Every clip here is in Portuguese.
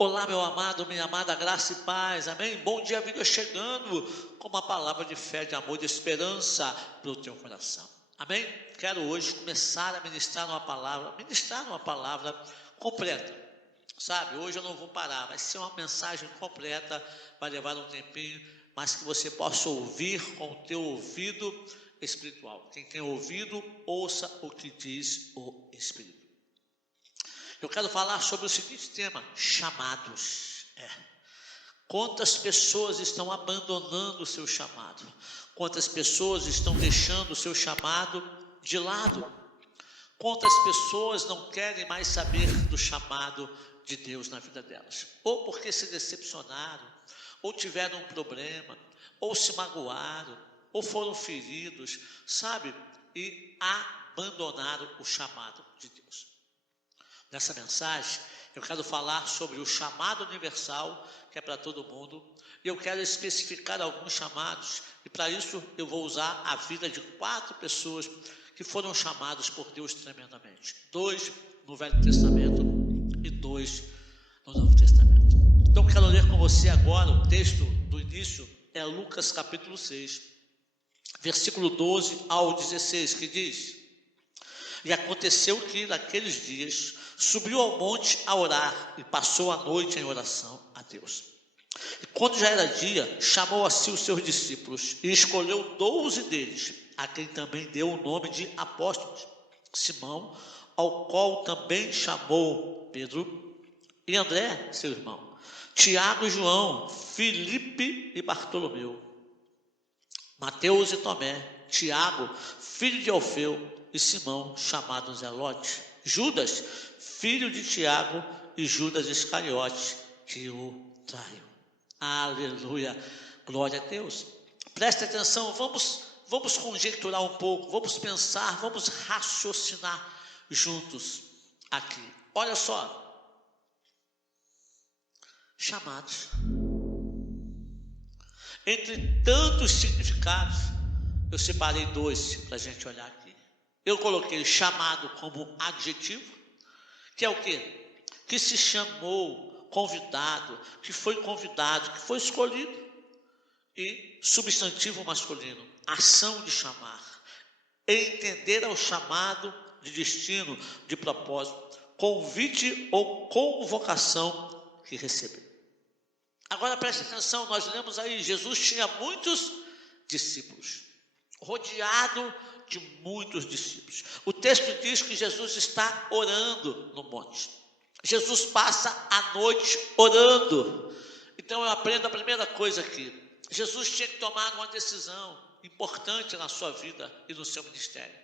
Olá, meu amado, minha amada, graça e paz, amém? Bom dia, vida chegando com uma palavra de fé, de amor, de esperança para o teu coração, amém? Quero hoje começar a ministrar uma palavra completa, sabe? Hoje eu não vou parar, vai ser uma mensagem completa, vai levar um tempinho, mas que você possa ouvir com o teu ouvido espiritual. Quem tem ouvido, ouça o que diz o Espírito. Eu quero falar sobre o seguinte tema: chamados. Quantas pessoas estão abandonando o seu chamado? Quantas pessoas estão deixando o seu chamado de lado? Quantas pessoas não querem mais saber do chamado de Deus na vida delas? Ou porque se decepcionaram, ou tiveram um problema, ou se magoaram, ou foram feridos, sabe? E abandonaram o chamado de Deus. Nessa mensagem, eu quero falar sobre o chamado universal, que é para todo mundo, e eu quero especificar alguns chamados, e para isso eu vou usar a vida de 4 pessoas que foram chamados por Deus tremendamente. 2 no Velho Testamento e 2 no Novo Testamento. Então quero ler com você agora o texto do início, é Lucas capítulo 6, versículo 12 ao 16, que diz: E aconteceu que naqueles dias subiu ao monte a orar e passou a noite em oração a Deus. E quando já era dia, chamou a si os seus discípulos e escolheu 12 deles, a quem também deu o nome de apóstolos: Simão, ao qual também chamou Pedro, e André, seu irmão, Tiago e João, Filipe e Bartolomeu, Mateus e Tomé, Tiago, filho de Alfeu, e Simão, chamado Zelote, Judas, filho de Tiago, e Judas Iscariote, que o traiu. Aleluia, glória a Deus. Preste atenção, vamos conjecturar um pouco, vamos pensar, vamos raciocinar juntos aqui. Olha só, chamados. Entre tantos significados, eu separei 2 para a gente olhar aqui. Eu coloquei chamado como adjetivo, que é o quê? Que se chamou, convidado, que foi escolhido. E substantivo masculino, ação de chamar, entender ao chamado de destino, de propósito, convite ou convocação que recebeu. Agora preste atenção, nós lemos aí, Jesus tinha muitos discípulos, rodeado de muitos discípulos. O texto diz que Jesus está orando no monte. Jesus passa a noite orando. Então eu aprendo a primeira coisa aqui: Jesus tinha que tomar uma decisão importante na sua vida e no seu ministério.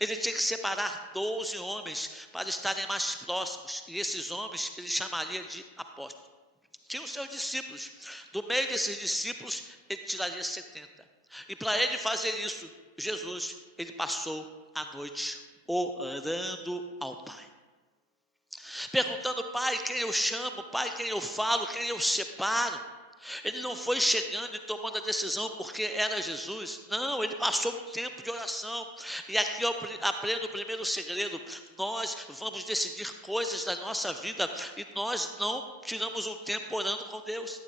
Ele tinha que separar 12 homens para estarem mais próximos, e esses homens ele chamaria de apóstolos. Tinha os seus discípulos, do meio desses discípulos ele tiraria 70. E para ele fazer isso, Jesus, ele passou a noite orando ao Pai, perguntando: Pai, quem eu chamo? Pai, quem eu falo? Quem eu separo? Ele não foi chegando e tomando a decisão porque era Jesus. Não, ele passou um tempo de oração. E aqui eu aprendo o primeiro segredo: nós vamos decidir coisas da nossa vida e nós não tiramos um tempo orando com Deus.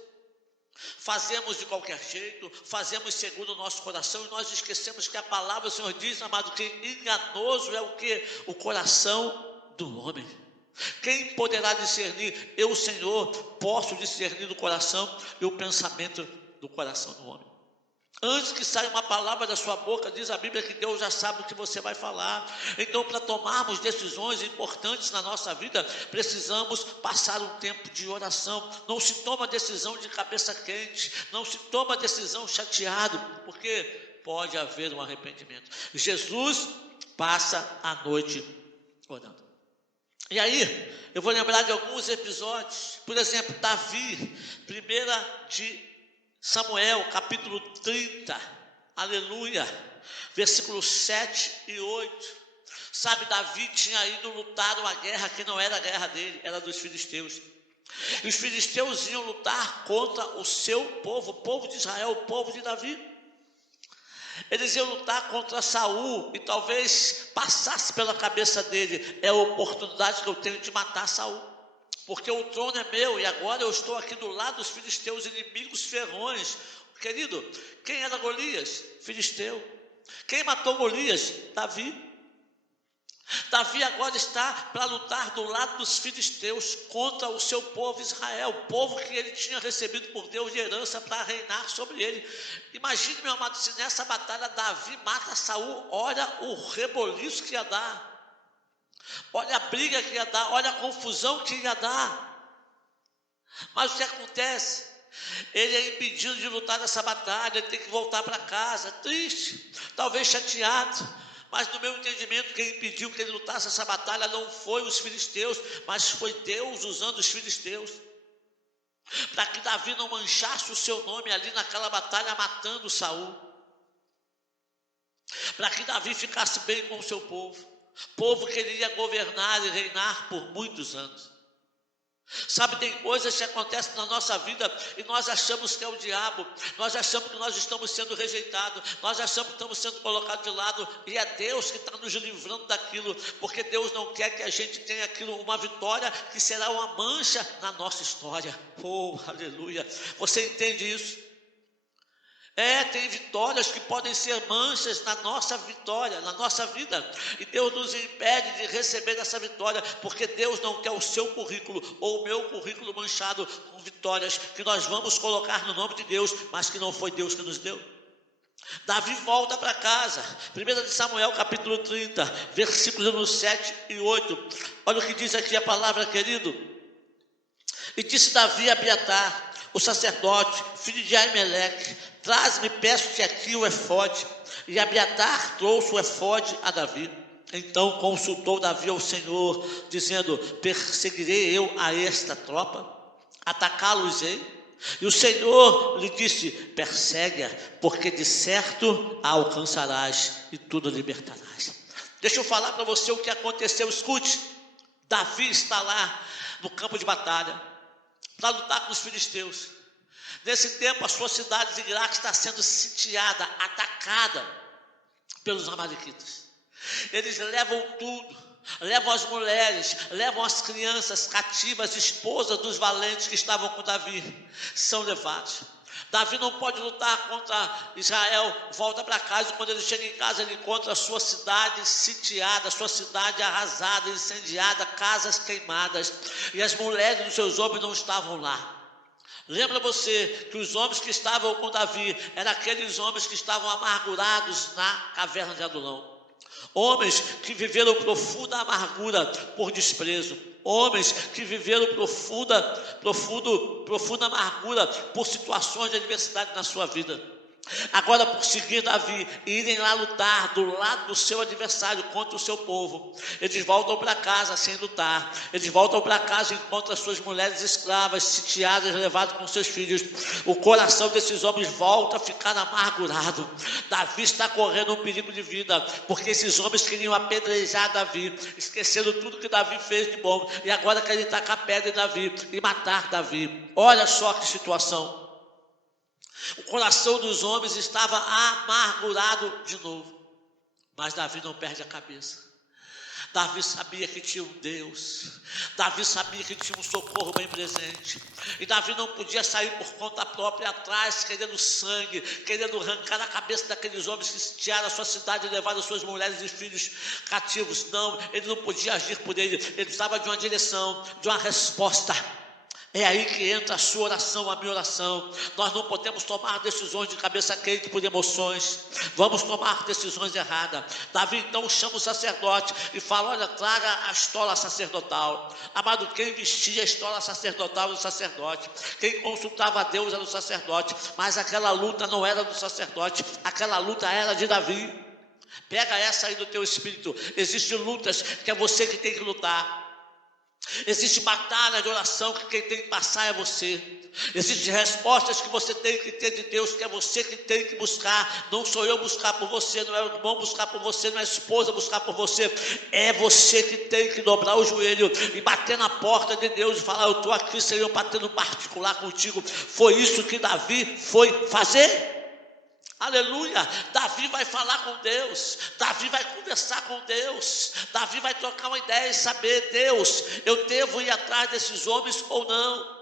Fazemos de qualquer jeito, fazemos segundo o nosso coração, e nós esquecemos que a palavra do Senhor diz, amado, que enganoso é o quê? O coração do homem. Quem poderá discernir? Eu, Senhor, posso discernir do coração e o pensamento do coração do homem. Antes que saia uma palavra da sua boca, diz a Bíblia que Deus já sabe o que você vai falar. Então, para tomarmos decisões importantes na nossa vida, precisamos passar um tempo de oração. Não se toma decisão de cabeça quente, não se toma decisão chateado, porque pode haver um arrependimento. Jesus passa a noite orando. E aí, eu vou lembrar de alguns episódios. Por exemplo, Davi, 1 de Samuel, capítulo 30, aleluia, versículos 7 e 8. Sabe, Davi tinha ido lutar uma guerra que não era a guerra dele, era dos filisteus. E os filisteus iam lutar contra o seu povo, o povo de Israel, o povo de Davi. Eles iam lutar contra Saul, e talvez passasse pela cabeça dele: é a oportunidade que eu tenho de matar Saul. porque o trono é meu, e agora eu estou aqui do lado dos filisteus, inimigos ferrões. Querido, quem era Golias? Filisteu. Quem matou Golias? Davi. Davi agora está para lutar do lado dos filisteus contra o seu povo Israel, o povo que ele tinha recebido por Deus de herança para reinar sobre ele. Imagine, meu amado, se nessa batalha Davi mata Saul, olha o reboliço que ia dar, olha a briga que ia dar, olha a confusão que ia dar. Mas o que acontece? Ele é impedido de lutar nessa batalha, ele tem que voltar para casa, triste, talvez chateado. Mas no meu entendimento, quem impediu que ele lutasse essa batalha não foi os filisteus, mas foi Deus usando os filisteus, para que Davi não manchasse o seu nome ali naquela batalha matando Saul, para que Davi ficasse bem com o seu povo que ele ia governar e reinar por muitos anos. Sabe, tem coisas que acontecem na nossa vida e nós achamos que é o diabo, nós achamos que nós estamos sendo rejeitados, nós achamos que estamos sendo colocados de lado, e é Deus que está nos livrando daquilo, porque Deus não quer que a gente tenha aquilo, uma vitória que será uma mancha na nossa história. Oh, aleluia! Você entende isso? Tem vitórias que podem ser manchas na nossa vitória, na nossa vida, e Deus nos impede de receber essa vitória, porque Deus não quer o seu currículo ou o meu currículo manchado com vitórias que nós vamos colocar no nome de Deus, mas que não foi Deus que nos deu. Davi volta para casa, 1 Samuel capítulo 30, versículos 7 e 8, olha o que diz aqui a palavra, querido. E disse Davi a Abiatar, o sacerdote, filho de Aimeleque, traz-me, peço-te aqui o efode. E Abiatar trouxe o efode a Davi. Então consultou Davi ao Senhor, dizendo, perseguirei eu a esta tropa? Atacá-los-ei? E o Senhor lhe disse, persegue-a, porque de certo a alcançarás e tudo libertarás. Deixa eu falar para você o que aconteceu, escute. Davi está lá no campo de batalha, para lutar com os filisteus. Nesse tempo a sua cidade de Iraque está sendo sitiada, atacada pelos amalequitas. Eles levam tudo, levam as mulheres, levam as crianças cativas, esposas dos valentes que estavam com Davi, são levados. Davi não pode lutar contra Israel, volta para casa, e quando ele chega em casa ele encontra a sua cidade sitiada, a sua cidade arrasada, incendiada, casas queimadas, e as mulheres dos seus homens não estavam lá. Lembra você que os homens que estavam com Davi eram aqueles homens que estavam amargurados na caverna de Adulão. Homens que viveram profunda amargura por desprezo. Homens que viveram profunda amargura por situações de adversidade na sua vida. Agora, por seguir Davi e irem lá lutar do lado do seu adversário contra o seu povo, eles voltam para casa sem lutar. Eles voltam para casa e encontram as suas mulheres escravas, sitiadas, levadas com seus filhos. O coração desses homens volta a ficar amargurado. Davi está correndo um perigo de vida, porque esses homens queriam apedrejar Davi, esquecendo tudo que Davi fez de bom, e agora querem tacar pedra em Davi e matar Davi. Olha só que situação. O coração dos homens estava amargurado de novo, mas Davi não perde a cabeça. Davi sabia que tinha um Deus, Davi sabia que tinha um socorro bem presente, e Davi não podia sair por conta própria atrás, querendo sangue, querendo arrancar a cabeça daqueles homens que sitiaram a sua cidade e levaram suas mulheres e filhos cativos. Não, ele não podia agir por ele precisava de uma direção, de uma resposta. É aí que entra a sua oração, a minha oração. Nós não podemos tomar decisões de cabeça quente por emoções. Vamos tomar decisões erradas. Davi então chama o sacerdote e fala, olha, traga a estola sacerdotal. Amado, quem vestia a estola sacerdotal era o sacerdote. Quem consultava a Deus era o sacerdote. Mas aquela luta não era do sacerdote, aquela luta era de Davi. Pega essa aí do teu espírito. Existem lutas que é você que tem que lutar. Existe batalha de oração que quem tem que passar é você. Existem respostas que você tem que ter de Deus, que é você que tem que buscar. Não sou eu buscar por você, não é o irmão buscar por você, não é a esposa buscar por você. É você que tem que dobrar o joelho e bater na porta de Deus e falar, eu estou aqui, Senhor, batendo particular contigo. Foi isso que Davi foi fazer. Aleluia. Davi vai falar com Deus, Davi vai conversar com Deus, Davi vai trocar uma ideia e saber: Deus, eu devo ir atrás desses homens ou não?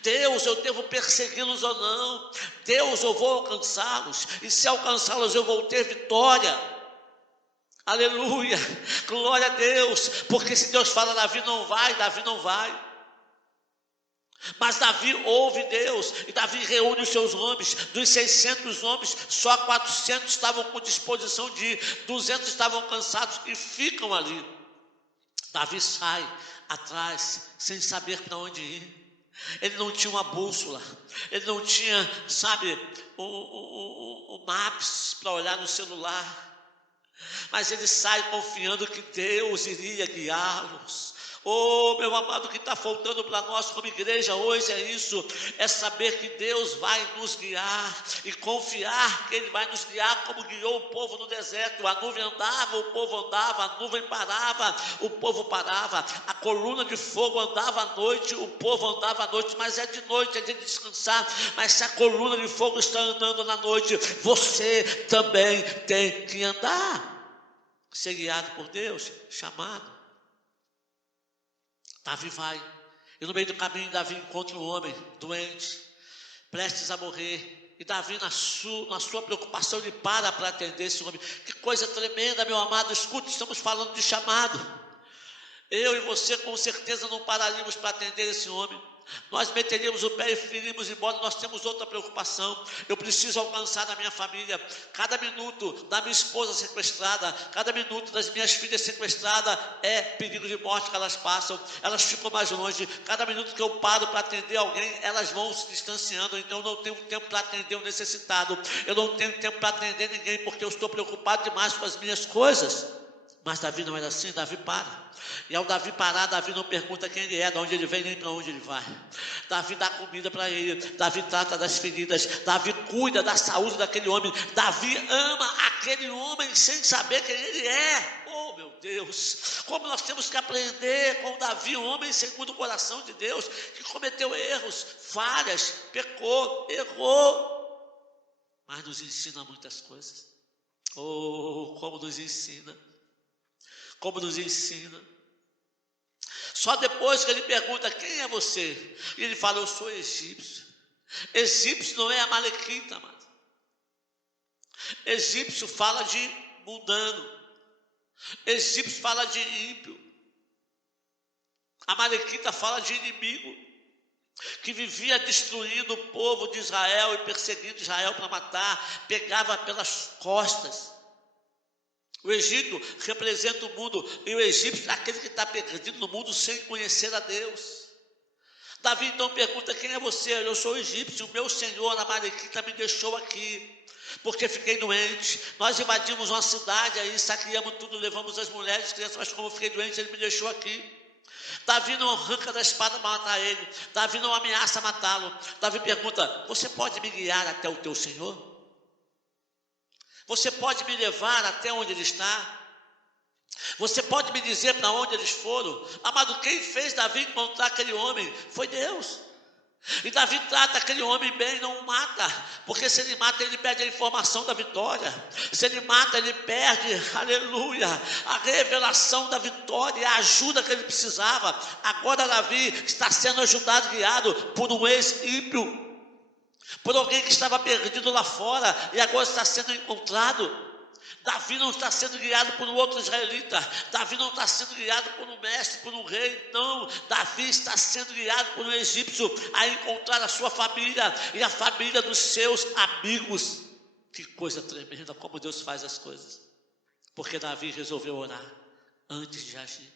Deus, eu devo persegui-los ou não? Deus, eu vou alcançá-los, e se alcançá-los eu vou ter vitória. Aleluia, glória a Deus, porque se Deus fala Davi não vai. Mas Davi ouve Deus, e Davi reúne os seus homens. Dos 600 homens, só 400 estavam com disposição de ir, 200 estavam cansados e ficam ali. Davi sai atrás, sem saber para onde ir. Ele não tinha uma bússola, ele não tinha, o Maps para olhar no celular, mas ele sai confiando que Deus iria guiá-los. Oh, meu amado, o que está faltando para nós como igreja hoje é isso, é saber que Deus vai nos guiar e confiar que Ele vai nos guiar como guiou o povo no deserto. A nuvem andava, o povo andava, a nuvem parava, o povo parava, a coluna de fogo andava à noite, o povo andava à noite, mas é de noite, é de descansar. Mas se a coluna de fogo está andando na noite, você também tem que andar, ser guiado por Deus, chamado. Davi vai, e no meio do caminho Davi encontra um homem doente, prestes a morrer, e Davi na sua preocupação ele para atender esse homem. Que coisa tremenda, meu amado, escute, estamos falando de chamado. Eu e você com certeza não pararíamos para atender esse homem. Nós meteríamos o pé e iríamos embora. Nós temos outra preocupação. Eu preciso alcançar a minha família. Cada minuto da minha esposa sequestrada, cada minuto das minhas filhas sequestradas é perigo de morte que elas passam. Elas ficam mais longe. Cada minuto que eu paro para atender alguém, elas vão se distanciando. Então eu não tenho tempo para atender o necessitado. Eu não tenho tempo para atender ninguém, porque eu estou preocupado demais com as minhas coisas. Mas Davi não era assim, Davi para. E ao Davi parar, Davi não pergunta quem ele é, de onde ele vem, nem para onde ele vai. Davi dá comida para ele, Davi trata das feridas, Davi cuida da saúde daquele homem. Davi ama aquele homem sem saber quem ele é. Oh, meu Deus, como nós temos que aprender com Davi, um homem segundo o coração de Deus, que cometeu erros, falhas, pecou, errou, mas nos ensina muitas coisas. Oh, como nos ensina. Como nos ensina. Só depois que ele pergunta: quem é você? E ele fala: eu sou egípcio. Egípcio não é amalequita, amado. Egípcio fala de mundano. Egípcio fala de ímpio. Amalequita fala de inimigo, que vivia destruindo o povo de Israel e perseguindo Israel para matar, pegava pelas costas. O Egito representa o mundo, e o egípcio é aquele que está perdido no mundo sem conhecer a Deus. Davi então pergunta: quem é você? Eu sou egípcio, o meu senhor amalequita me deixou aqui, porque fiquei doente. Nós invadimos uma cidade aí, saqueamos tudo, levamos as mulheres, as crianças, mas como fiquei doente, ele me deixou aqui. Davi não arranca da espada para matar ele, Davi não ameaça matá-lo. Davi pergunta: você pode me guiar até o teu senhor? Você pode me levar até onde ele está? Você pode me dizer para onde eles foram? Amado, quem fez Davi encontrar aquele homem foi Deus. E Davi trata aquele homem bem, não o mata, porque se ele mata, ele perde a informação da vitória. Se ele mata, ele perde, aleluia, a revelação da vitória, a ajuda que ele precisava. Agora Davi está sendo ajudado, guiado por um ex-ímpio, por alguém que estava perdido lá fora e agora está sendo encontrado. Davi não está sendo guiado por um outro israelita, Davi não está sendo guiado por um mestre, por um rei, não. Davi está sendo guiado por um egípcio a encontrar a sua família e a família dos seus amigos. Que coisa tremenda, como Deus faz as coisas. Porque Davi resolveu orar antes de agir.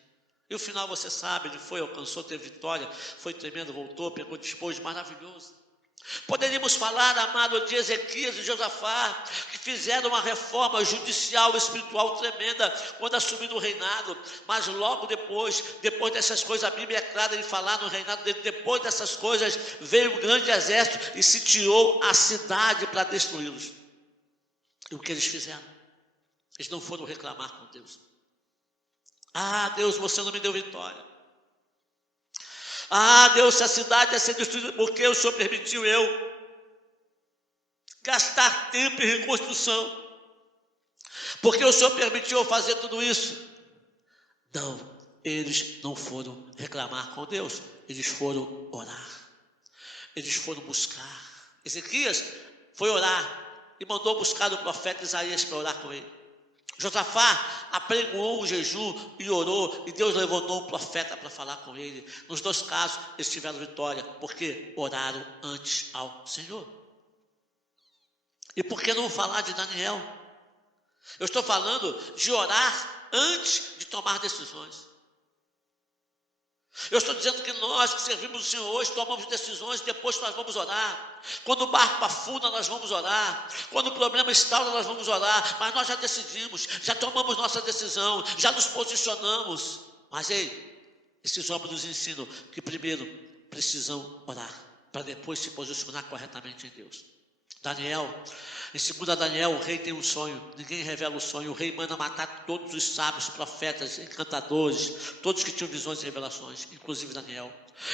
E o final você sabe, ele foi, alcançou, teve vitória, foi tremendo, voltou, pegou despojo, maravilhoso. Poderíamos falar, amado, de Ezequias e Josafá, que fizeram uma reforma judicial, espiritual tremenda quando assumiram o reinado, mas logo depois dessas coisas, a Bíblia é clara em falar no reinado dele, depois dessas coisas veio um grande exército e sitiou a cidade para destruí-los. E o que eles fizeram? Eles não foram reclamar com Deus. Ah, Deus, você não me deu vitória. Ah, Deus, se a cidade ia ser destruída, porque o Senhor permitiu eu? gastar tempo em reconstrução, porque o Senhor permitiu eu fazer tudo isso. Não, eles não foram reclamar com Deus, eles foram orar, eles foram buscar. Ezequias foi orar e mandou buscar o profeta Isaías para orar com ele. Josafá apregoou o jejum e orou, e Deus levantou um profeta para falar com ele. Nos dois casos eles tiveram vitória, porque oraram antes ao Senhor. E por que não falar de Daniel? Eu estou falando de orar antes de tomar decisões. Eu estou dizendo que nós que servimos o Senhor hoje tomamos decisões e depois nós vamos orar. Quando o barco afunda, nós vamos orar. Quando o problema instaura, nós vamos orar. Mas nós já decidimos, já tomamos nossa decisão, já nos posicionamos. Mas esses homens nos ensinam que primeiro precisam orar, para depois se posicionar corretamente em Deus. Daniel, em 2 Daniel, o rei tem um sonho, ninguém revela o sonho, o rei manda matar todos os sábios, profetas, encantadores, todos que tinham visões e revelações, inclusive Daniel.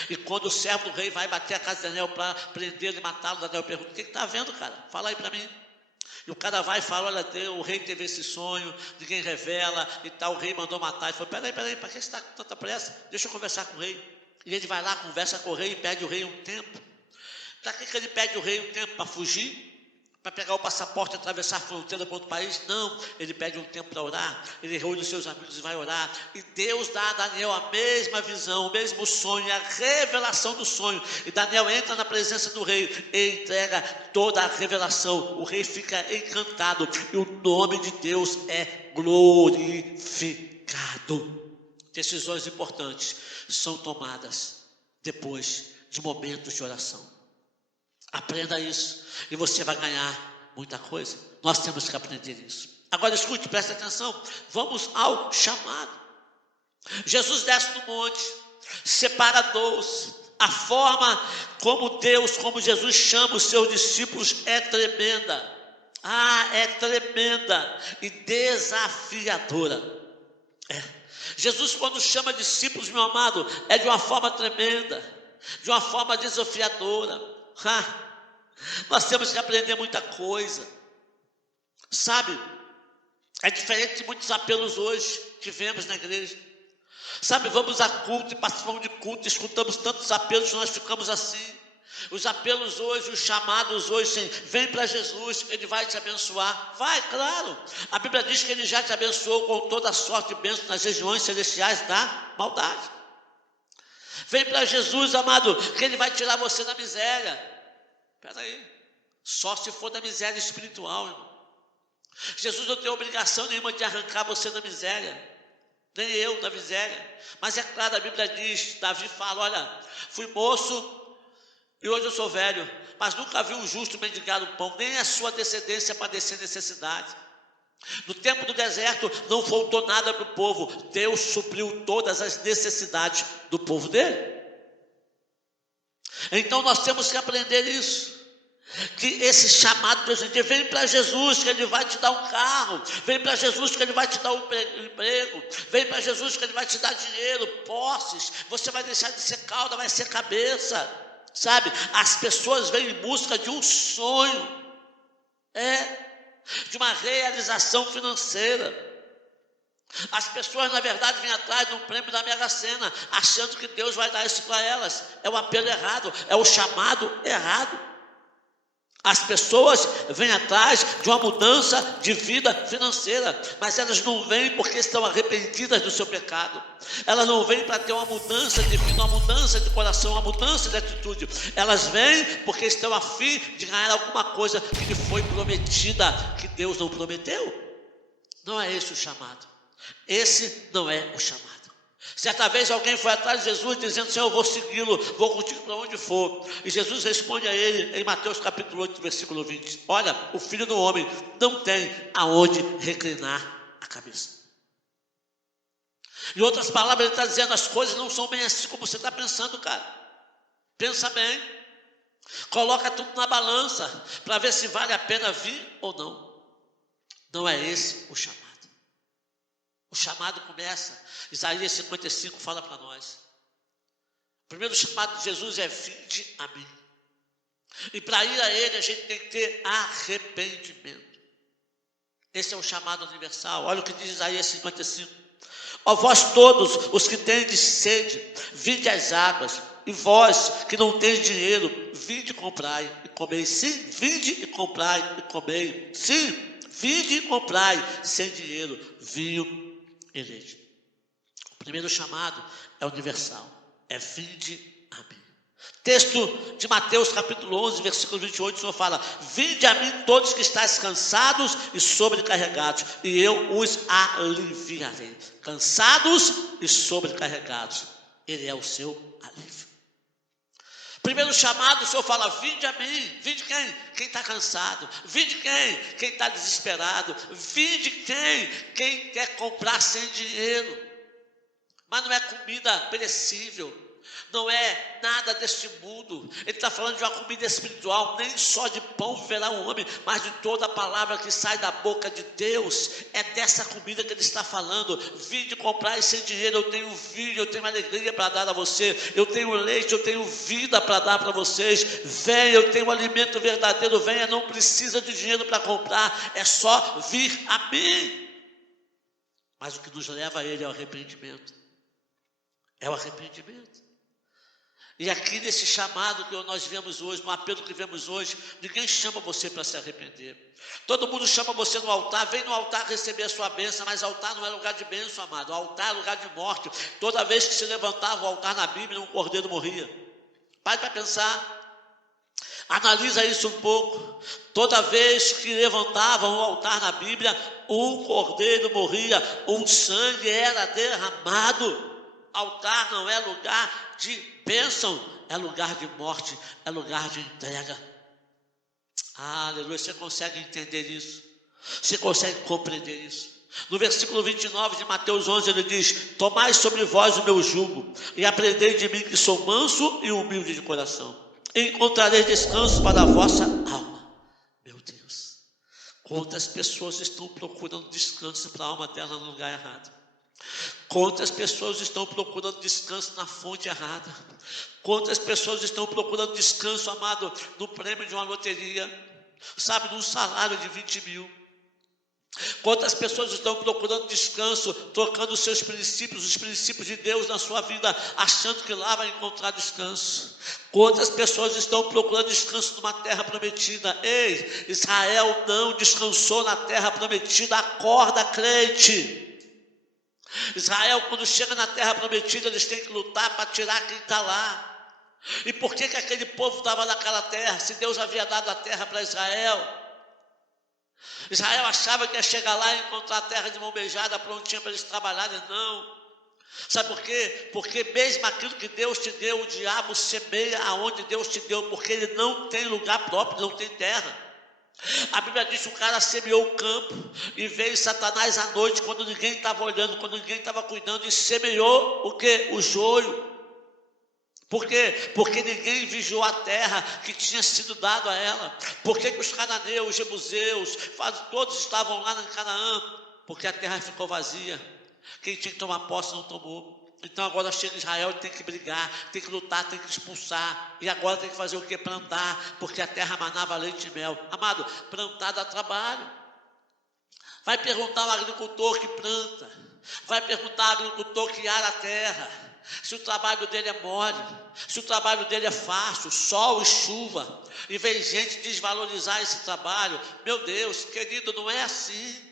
E quando o servo do rei vai bater a casa de Daniel para prender e matá-lo, Daniel pergunta: o que está vendo, cara? Fala aí para mim. E o cara vai e fala: olha, o rei teve esse sonho, ninguém revela e tal, o rei mandou matar. Ele falou: peraí, para que você está com tanta pressa? Deixa eu conversar com o rei. E ele vai lá, conversa com o rei e pede o rei um tempo. Para que ele pede o rei um tempo? Para fugir? Para pegar o passaporte e atravessar a fronteira para outro país? Não, ele pede um tempo para orar, ele reúne os seus amigos e vai orar, e Deus dá a Daniel a mesma visão, o mesmo sonho, a revelação do sonho, e Daniel entra na presença do rei e entrega toda a revelação, o rei fica encantado, e o nome de Deus é glorificado. Decisões importantes são tomadas depois de momentos de oração. Aprenda isso e você vai ganhar muita coisa. Nós temos que aprender isso. Agora escute, preste atenção. Vamos ao chamado. Jesus desce no monte, separa 12. A forma como Jesus chama os seus discípulos é tremenda. É tremenda e desafiadora. Jesus, quando chama discípulos, meu amado, é de uma forma tremenda, de uma forma desafiadora. Nós temos que aprender muita coisa, sabe? É diferente de muitos apelos hoje que vemos na igreja, sabe? Vamos a culto e participamos de culto, escutamos tantos apelos que nós ficamos assim. Os apelos hoje, os chamados hoje, sim, vem para Jesus, Ele vai te abençoar. Vai, claro, a Bíblia diz que Ele já te abençoou com toda a sorte de bênçãos nas regiões celestiais da maldade. Vem para Jesus, amado, que Ele vai tirar você da miséria. Espera aí, só se for da miséria espiritual, irmão. Jesus não tem obrigação nenhuma de arrancar você da miséria, nem eu da miséria. Mas é claro, a Bíblia diz, Davi fala: olha, fui moço e hoje eu sou velho, mas nunca vi um justo mendigar o pão, nem a sua descendência padecer necessidade. No tempo do deserto não faltou nada para o povo, Deus supriu todas as necessidades do povo dele. Então nós temos que aprender isso, que esse chamado presente, vem para Jesus que Ele vai te dar um carro, vem para Jesus que Ele vai te dar um emprego, vem para Jesus que Ele vai te dar dinheiro, posses, você vai deixar de ser cauda, vai ser cabeça, sabe? As pessoas vêm em busca de um sonho, de uma realização financeira. As pessoas, na verdade, vêm atrás de um prêmio da Mega Sena, achando que Deus vai dar isso para elas. É o apelo errado, é o chamado errado. As pessoas vêm atrás de uma mudança de vida financeira, mas elas não vêm porque estão arrependidas do seu pecado. Elas não vêm para ter uma mudança de vida, uma mudança de coração, uma mudança de atitude. Elas vêm porque estão a fim de ganhar alguma coisa que lhe foi prometida, que Deus não prometeu. Não é esse o chamado. Esse não é o chamado. Certa vez alguém foi atrás de Jesus dizendo: Senhor, eu vou segui-lo, vou contigo para onde for. E Jesus responde a ele em Mateus capítulo 8, versículo 20: olha, o Filho do Homem não tem aonde reclinar a cabeça. Em outras palavras, ele está dizendo: as coisas não são bem assim como você está pensando, cara. Pensa bem, coloca tudo na balança para ver se vale a pena vir ou não. Não é esse o chamado. O chamado começa, Isaías 55 fala para nós. O primeiro chamado de Jesus é: vinde a mim. E para ir a Ele, a gente tem que ter arrependimento. Esse é o chamado universal. Olha o que diz Isaías 55. Ó vós todos os que tendes sede, vinde às águas. E vós que não tendes dinheiro, vinde e comprai e comei. Sim, vinde e comprai e comei. Sim, vinde e comprai sem dinheiro, vinho e leite. O primeiro chamado é universal. É vinde a mim. Texto de Mateus capítulo 11, versículo 28, o Senhor fala: vinde a mim todos que estáis cansados e sobrecarregados, e eu os aliviarei. Cansados e sobrecarregados, Ele é o seu alívio. Primeiro chamado, o Senhor fala: vinde a mim. Vinde quem? Quem está cansado. Vinde quem? Quem está desesperado. Vinde quem? Quem quer comprar sem dinheiro. Mas não é comida perecível. Não é nada deste mundo. Ele está falando de uma comida espiritual. Nem só de pão viverá o homem, mas de toda a palavra que sai da boca de Deus. É dessa comida que ele está falando. Vinde comprar sem dinheiro. Eu tenho vinho, eu tenho alegria para dar a você. Eu tenho leite, eu tenho vida para dar para vocês. Venha, eu tenho alimento verdadeiro. Venha, não precisa de dinheiro para comprar. É só vir a mim. Mas o que nos leva a Ele é o arrependimento. É o arrependimento. E aqui nesse chamado que nós vemos hoje, no apelo que vemos hoje, ninguém chama você para se arrepender. Todo mundo chama você no altar, vem no altar receber a sua bênção, mas altar não é lugar de bênção, amado. O altar é lugar de morte. Toda vez que se levantava o altar na Bíblia, um cordeiro morria. Pare para pensar. Analisa isso um pouco. Toda vez que levantavam o altar na Bíblia, um cordeiro morria, um sangue era derramado. Altar não é lugar de bênção, é lugar de morte, é lugar de entrega. Aleluia, você consegue entender isso? Você consegue compreender isso? No versículo 29 de Mateus 11, ele diz: tomai sobre vós o meu jugo, e aprendei de mim que sou manso e humilde de coração, e encontrareis descanso para a vossa alma. Meu Deus, quantas pessoas estão procurando descanso para a alma dela no lugar errado? Quantas pessoas estão procurando descanso na fonte errada? Quantas pessoas estão procurando descanso, amado, no prêmio de uma loteria, sabe, num salário de 20 mil? Quantas pessoas estão procurando descanso, trocando os seus princípios, os princípios de Deus na sua vida, achando que lá vai encontrar descanso? Quantas pessoas estão procurando descanso numa terra prometida? Ei, Israel não descansou na terra prometida. Acorda, crente. Israel, quando chega na terra prometida, eles têm que lutar para tirar quem está lá. E por que aquele povo estava naquela terra, se Deus havia dado a terra para Israel? Israel achava que ia chegar lá e encontrar a terra de mão beijada, prontinha para eles trabalharem. Não. Sabe por quê? Porque mesmo aquilo que Deus te deu, o diabo semeia aonde Deus te deu, porque ele não tem lugar próprio, não tem terra. A Bíblia diz que o cara semeou o campo e veio Satanás à noite, quando ninguém estava olhando, quando ninguém estava cuidando, e semeou o quê? O joio. Por quê? Porque ninguém vigiou a terra que tinha sido dado a ela. Por que os cananeus, os jebuseus, todos estavam lá em Canaã? Porque a terra ficou vazia. Quem tinha que tomar posse não tomou. Então agora chega Israel e tem que brigar, tem que lutar, tem que expulsar. E agora tem que fazer o que? Plantar, porque a terra manava leite e mel. Amado, plantar dá trabalho. Vai perguntar ao agricultor que planta. Vai perguntar ao agricultor que ara a terra. Se o trabalho dele é mole, se o trabalho dele é fácil, sol e chuva. E vem gente desvalorizar esse trabalho. Meu Deus, querido, não é assim.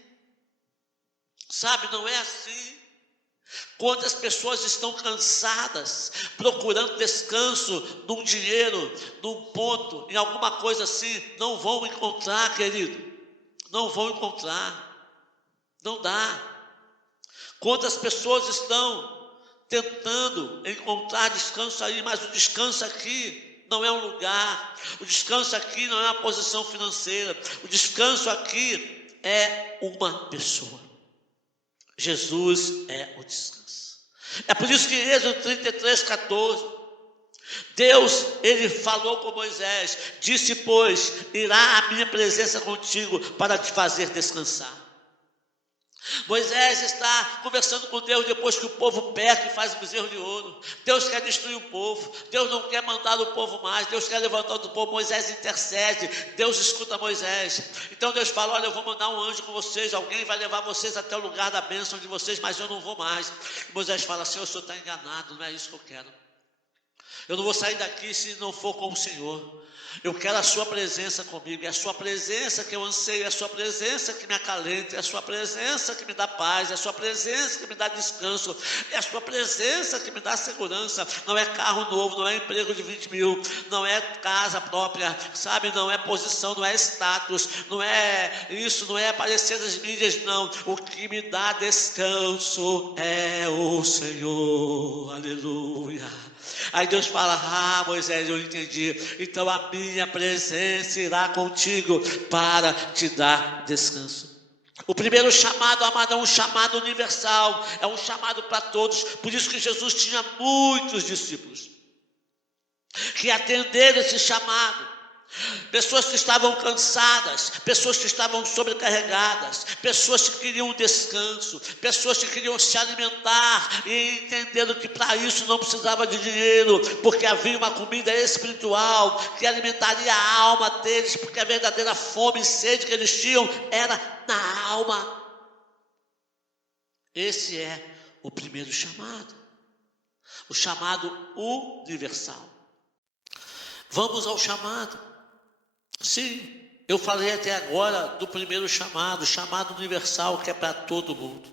Sabe, não é assim. Quantas pessoas estão cansadas, procurando descanso num dinheiro, num ponto, em alguma coisa assim, não vão encontrar, querido, não vão encontrar, não dá. Quantas pessoas estão tentando encontrar descanso aí, mas o descanso aqui não é um lugar, o descanso aqui não é uma posição financeira, o descanso aqui é uma pessoa. Jesus é o descanso. É por isso que em Êxodo 33, 14, Deus, ele falou com Moisés, disse, pois, irá a minha presença contigo para te fazer descansar. Moisés está conversando com Deus depois que o povo peca e faz o bezerro de ouro. Deus quer destruir o povo, Deus não quer mandar o povo mais, Deus quer levantar o povo. Moisés intercede, Deus escuta Moisés. Então Deus fala: olha, eu vou mandar um anjo com vocês, alguém vai levar vocês até o lugar da bênção de vocês, mas eu não vou mais. Moisés fala: Senhor, o senhor está enganado, não é isso que eu quero. Eu não vou sair daqui se não for com o Senhor. Eu quero a sua presença comigo. É a sua presença que eu anseio. É a sua presença que me acalenta. É a sua presença que me dá paz. É a sua presença que me dá descanso. É a sua presença que me dá segurança. Não é carro novo, não é emprego de 20 mil, não é casa própria, sabe? Não é posição, não é status, não é isso, não é aparecer nas mídias, não. O que me dá descanso é o Senhor. Aleluia. Aí Deus fala: ah, Moisés, eu entendi. Então a minha presença irá contigo para te dar descanso. O primeiro chamado, amado, é um chamado universal, é um chamado para todos. Por isso que Jesus tinha muitos discípulos que atenderam esse chamado. Pessoas que estavam cansadas, pessoas que estavam sobrecarregadas, pessoas que queriam descanso, pessoas que queriam se alimentar e entendendo que para isso não precisava de dinheiro, porque havia uma comida espiritual que alimentaria a alma deles, porque a verdadeira fome e sede que eles tinham era na alma. Esse é o primeiro chamado, o chamado universal. Vamos ao chamado. Sim, eu falei até agora do primeiro chamado, o chamado universal, que é para todo mundo.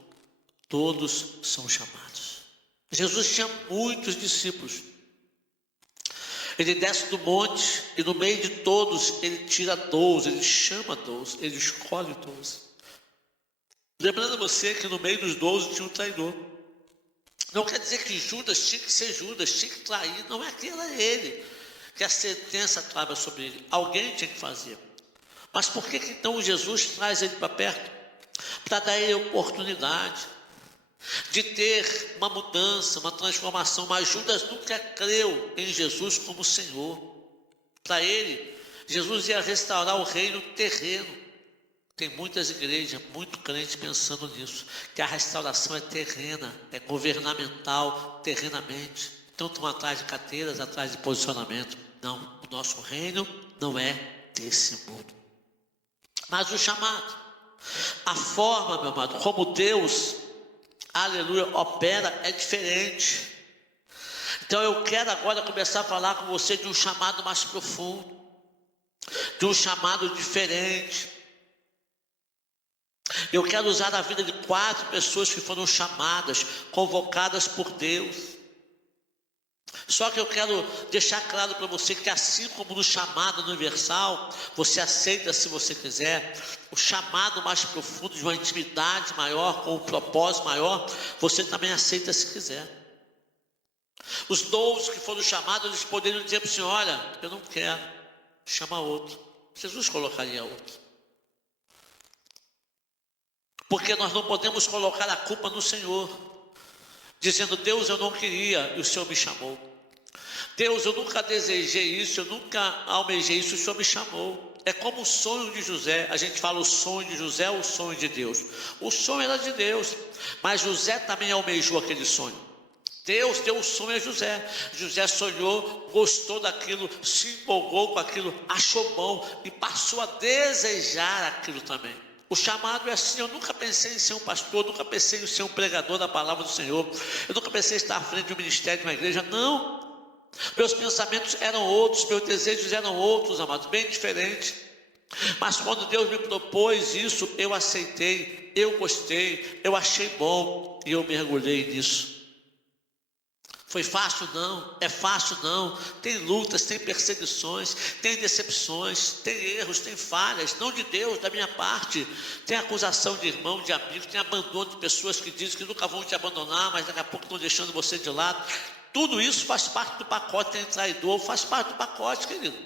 Todos são chamados. Jesus tinha muitos discípulos. Ele desce do monte e no meio de todos ele tira 12, ele chama 12, ele escolhe 12. Lembrando você que no meio dos 12 tinha um traidor. Não quer dizer que Judas tinha que ser Judas, tinha que trair, não é que era ele, que a sentença estava sobre ele, alguém tinha que fazer. Mas por que então Jesus traz ele para perto? Para dar a ele a oportunidade de ter uma mudança, uma transformação. Mas Judas nunca creu em Jesus como Senhor. Para ele, Jesus ia restaurar o reino terreno. Tem muitas igrejas, muito crente pensando nisso, que a restauração é terrena, é governamental, terrenamente. Então estão atrás de carteiras, atrás de posicionamento. Não, o nosso reino não é desse mundo. Mas o chamado, a forma, meu amado, como Deus, aleluia, opera é diferente. Então eu quero agora começar a falar com você de um chamado mais profundo, de um chamado diferente. Eu quero usar a vida de 4 pessoas que foram chamadas, convocadas por Deus. Só que eu quero deixar claro para você que assim como no chamado universal, você aceita se você quiser, o chamado mais profundo, de uma intimidade maior, com um propósito maior, você também aceita se quiser. Os 12 que foram chamados, eles poderiam dizer para o Senhor: olha, eu não quero, chama outro. Jesus colocaria outro. Porque nós não podemos colocar a culpa no Senhor, dizendo: Deus, eu não queria e o Senhor me chamou. Deus, eu nunca desejei isso, eu nunca almejei isso, o Senhor me chamou. É como o sonho de José. A gente fala o sonho de José ou o sonho de Deus. O sonho era de Deus, mas José também almejou aquele sonho. Deus deu o sonho a José. José sonhou, gostou daquilo, se empolgou com aquilo, achou bom e passou a desejar aquilo também. O chamado é assim. Eu nunca pensei em ser um pastor, nunca pensei em ser um pregador da palavra do Senhor, eu nunca pensei em estar à frente de um ministério, de uma igreja, não. Meus pensamentos eram outros, meus desejos eram outros, amados, bem diferentes. Mas quando Deus me propôs isso, eu aceitei, eu gostei, eu achei bom e eu mergulhei nisso. Foi fácil? Não. É fácil? Não. Tem lutas, tem perseguições, tem decepções, tem erros, tem falhas, não de Deus, da minha parte. Tem acusação de irmão, de amigo, tem abandono de pessoas que dizem que nunca vão te abandonar, mas daqui a pouco estão deixando você de lado. Tudo isso faz parte do pacote. Tem traidor, faz parte do pacote, querido.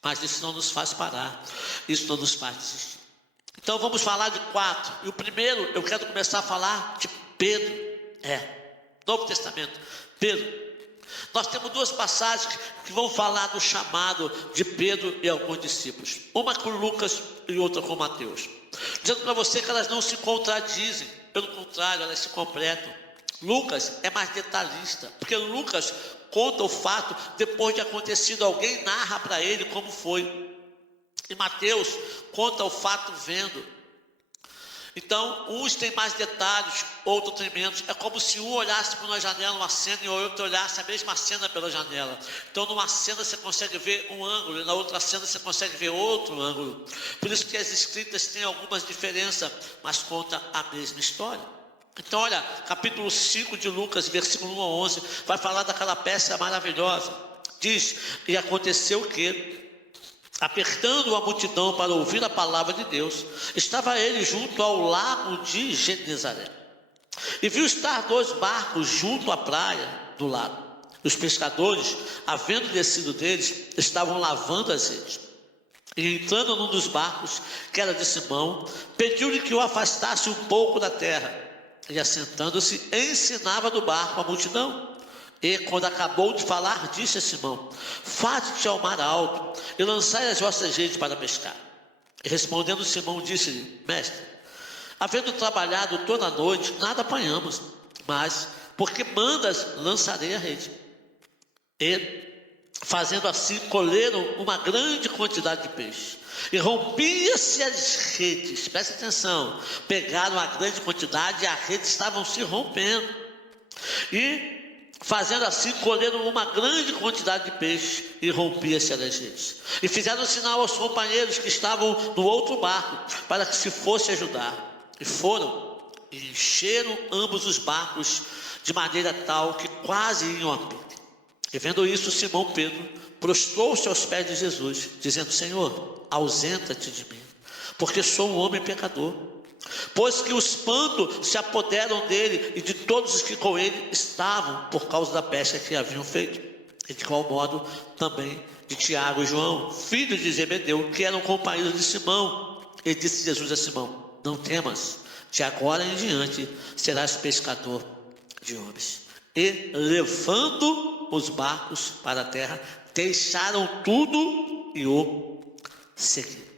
Mas isso não nos faz parar, isso não nos faz desistir. Então vamos falar de 4. E o primeiro, eu quero começar a falar de Pedro. Novo Testamento, Pedro. Nós temos 2 passagens que vão falar do chamado de Pedro e alguns discípulos. Uma com Lucas e outra com Mateus. dizendo para você que elas não se contradizem, pelo contrário, elas se completam. Lucas é mais detalhista, porque Lucas conta o fato depois de acontecido, alguém narra para ele como foi. E Mateus conta o fato vendo. Então, uns têm mais detalhes, outros têm menos. É como se um olhasse por uma janela, uma cena, e o outro olhasse a mesma cena pela janela. Então, numa cena você consegue ver um ângulo, e na outra cena você consegue ver outro ângulo. Por isso que as escritas têm algumas diferenças, mas contam a mesma história. Então, olha, capítulo 5 de Lucas, versículo 1 a 11, vai falar daquela peça maravilhosa. Diz, e aconteceu que, apertando a multidão para ouvir a palavra de Deus, estava ele junto ao lago de Genezaré. E viu estar 2 barcos junto à praia do lago. Os pescadores, havendo descido deles, estavam lavando as redes. E entrando num dos barcos, que era de Simão, pediu-lhe que o afastasse um pouco da terra. E assentando-se, ensinava do barco a multidão. E quando acabou de falar, disse a Simão: faze-te ao mar alto e lançai as vossas redes para pescar. E respondendo Simão, disse-lhe: mestre, havendo trabalhado toda a noite, nada apanhamos, mas porque mandas, lançarei a rede. E fazendo assim, colheram uma grande quantidade de peixe. E rompia-se as redes, presta atenção, pegaram a grande quantidade e as redes estavam se rompendo. E fazendo assim, colheram uma grande quantidade de peixe e rompia-se as redes. E fizeram sinal aos companheiros que estavam no outro barco, para que se fosse ajudar. E foram e encheram ambos os barcos, de maneira tal que quase iam a pique. E vendo isso, Simão Pedro prostrou-se aos pés de Jesus, dizendo: Senhor, ausenta-te de mim, porque sou um homem pecador. Pois que o espanto se apoderam dele e de todos os que com ele estavam, por causa da pesca que haviam feito. E de qual modo também de Tiago e João, filhos de Zebedeu, que eram companheiros de Simão. E disse Jesus a Simão: não temas, de agora em diante serás pescador de homens. E levando os barcos para a terra, deixaram tudo e o seguiram.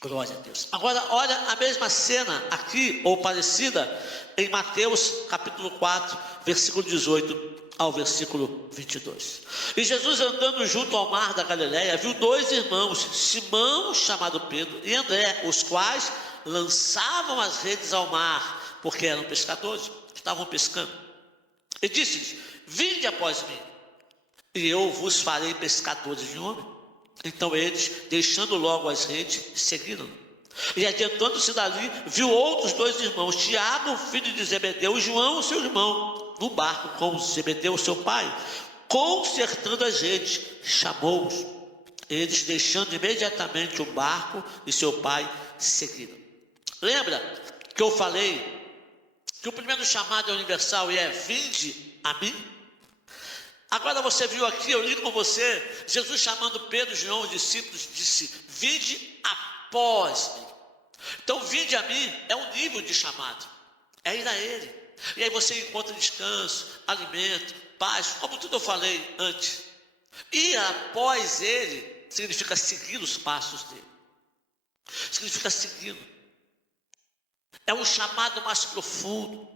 Glória a Deus. Agora, olha a mesma cena aqui, ou parecida, em Mateus capítulo 4, versículo 18 ao versículo 22. E Jesus, andando junto ao mar da Galileia, viu 2 irmãos, Simão, chamado Pedro, e André, os quais lançavam as redes ao mar, porque eram pescadores, estavam pescando. E disse-lhes: vinde após mim, e eu vos farei pescadores de homens. Então eles, deixando logo as redes, seguiram. E adiantando-se dali, viu outros 2 irmãos, Tiago, filho de Zebedeu, e João, seu irmão, no barco com Zebedeu, seu pai, consertando as redes. Chamou-os. Eles, deixando imediatamente o barco e seu pai, seguiram. Lembra que eu falei que o primeiro chamado é universal e é: vinde a mim? Agora você viu aqui, eu li com você, Jesus chamando Pedro e João, os discípulos, disse: vinde após mim. Então, vinde a mim é um nível de chamado, é ir a Ele. E aí você encontra descanso, alimento, paz, como tudo eu falei antes. Ir após Ele significa seguir os passos dele, significa seguindo. É um chamado mais profundo,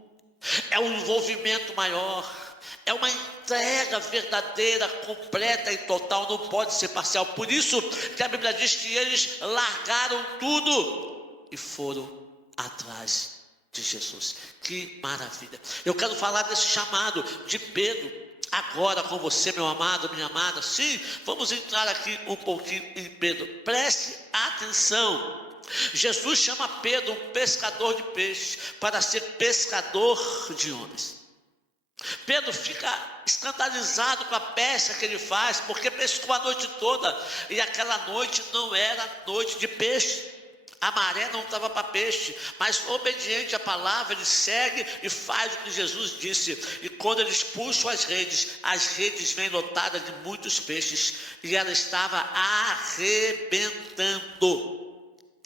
é um envolvimento maior. É uma entrega verdadeira, completa e total, não pode ser parcial. Por isso que a Bíblia diz que eles largaram tudo e foram atrás de Jesus. Que maravilha! Eu quero falar desse chamado de Pedro agora com você, meu amado, minha amada. Sim, vamos entrar aqui um pouquinho em Pedro. Preste atenção. Jesus chama Pedro, um pescador de peixes, para ser pescador de homens. Pedro fica escandalizado com a pesca que ele faz, porque pescou a noite toda, e aquela noite não era noite de peixe, a maré não estava para peixe, mas obediente à palavra, ele segue e faz o que Jesus disse. E quando eles puxam as redes vêm lotadas de muitos peixes, e ela estava arrebentando.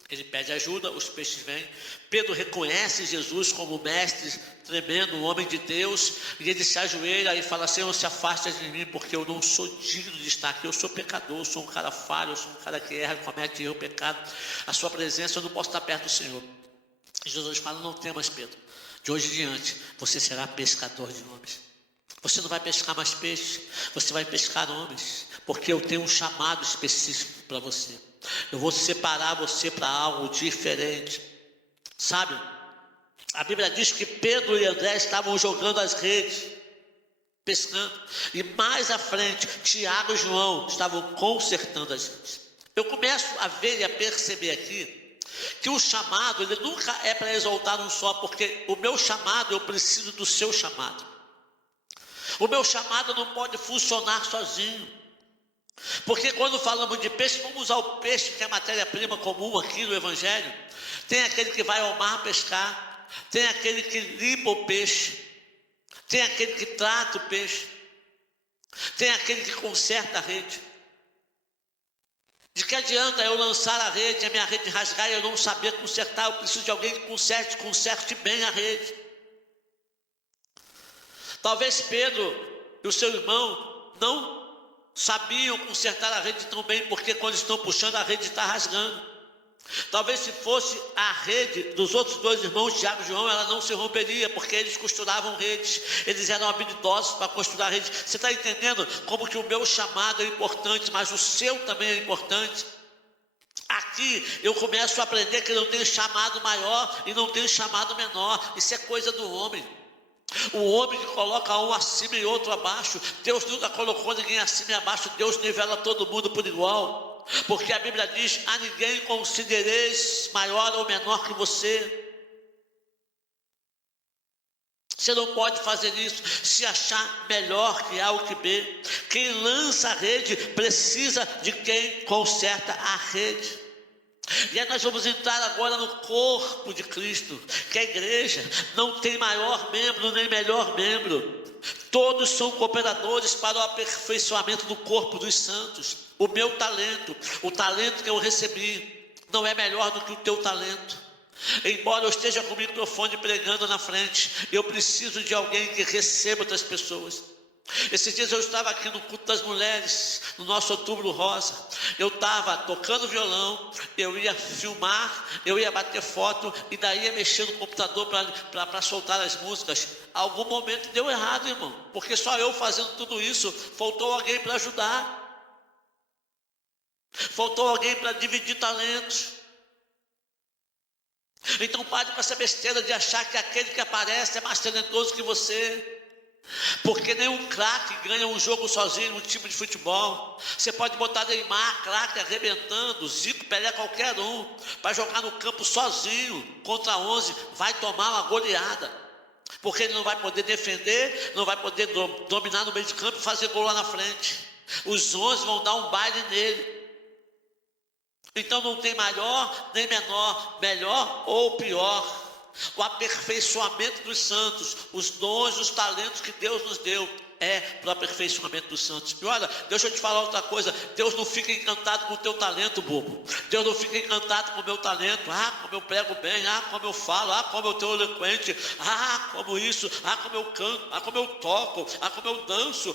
Ele pede ajuda, os peixes vêm. Pedro reconhece Jesus como mestre tremendo, um homem de Deus, e ele se ajoelha e fala: Senhor, se afasta de mim, porque eu não sou digno de estar aqui. Eu sou pecador, eu sou um cara falho, eu sou um cara que erra, comete erro, pecado. A sua presença, eu não posso estar perto do Senhor. E Jesus fala: não temas, Pedro, de hoje em diante você será pescador de homens. Você não vai pescar mais peixes, você vai pescar homens, porque eu tenho um chamado específico para você. Eu vou separar você para algo diferente. Sabe, a Bíblia diz que Pedro e André estavam jogando as redes, pescando, e mais à frente Tiago e João estavam consertando as redes. Eu começo a ver e a perceber aqui que o chamado, ele nunca é para exaltar um só, porque o meu chamado, eu preciso do seu chamado. O meu chamado não pode funcionar sozinho. Porque quando falamos de peixe, vamos usar o peixe, que é a matéria-prima comum aqui no Evangelho. Tem aquele que vai ao mar pescar, tem aquele que limpa o peixe, tem aquele que trata o peixe, tem aquele que conserta a rede. De que adianta eu lançar a rede, a minha rede rasgar e eu não saber consertar? Eu preciso de alguém que conserte bem a rede. Talvez Pedro e o seu irmão não sabiam consertar a rede tão bem, porque quando estão puxando a rede está rasgando. Talvez se fosse a rede dos outros dois irmãos, Tiago e João, ela não se romperia, porque eles costuravam redes, eles eram habilidosos para costurar redes. Você está entendendo como que o meu chamado é importante, mas o seu também é importante? Aqui eu começo a aprender que eu tenho chamado maior e não tenho chamado menor. Isso é coisa do homem. O homem que coloca um acima e outro abaixo. Deus nunca colocou ninguém acima e abaixo. Deus nivela todo mundo por igual. Porque a Bíblia diz: a ninguém considereis maior ou menor que você. Você não pode fazer isso, se achar melhor que A ou que B. Quem lança a rede precisa de quem conserta a rede. E aí nós vamos entrar agora no corpo de Cristo, que a igreja não tem maior membro nem melhor membro. Todos são cooperadores para o aperfeiçoamento do corpo dos santos. O meu talento, o talento que eu recebi, não é melhor do que o teu talento. Embora eu esteja com o microfone pregando na frente, eu preciso de alguém que receba outras pessoas. Esses dias eu estava aqui no culto das mulheres, no nosso Outubro Rosa. Eu estava tocando violão, eu ia filmar, eu ia bater foto, e daí ia mexer no computador para soltar as músicas. Algum momento deu errado, irmão, porque só eu fazendo tudo isso, faltou alguém para ajudar, faltou alguém para dividir talentos. Então pare com essa besteira de achar que aquele que aparece é mais talentoso que você. Porque nenhum craque ganha um jogo sozinho no time de futebol. Você pode botar Neymar, craque, arrebentando, Zico, Pelé, qualquer um, para jogar no campo sozinho, contra 11, vai tomar uma goleada. Porque ele não vai poder defender, não vai poder dominar no meio de campo e fazer gol lá na frente. Os 11 vão dar um baile nele. Então não tem maior nem menor, melhor ou pior. O aperfeiçoamento dos santos, os dons, os talentos que Deus nos deu, é para o aperfeiçoamento dos santos. E olha, deixa eu te falar outra coisa: Deus não fica encantado com o teu talento, bobo. Deus não fica encantado com o meu talento. Como eu prego bem, como eu falo, como eu sou eloquente, como isso, como eu canto, como eu toco, como eu danço,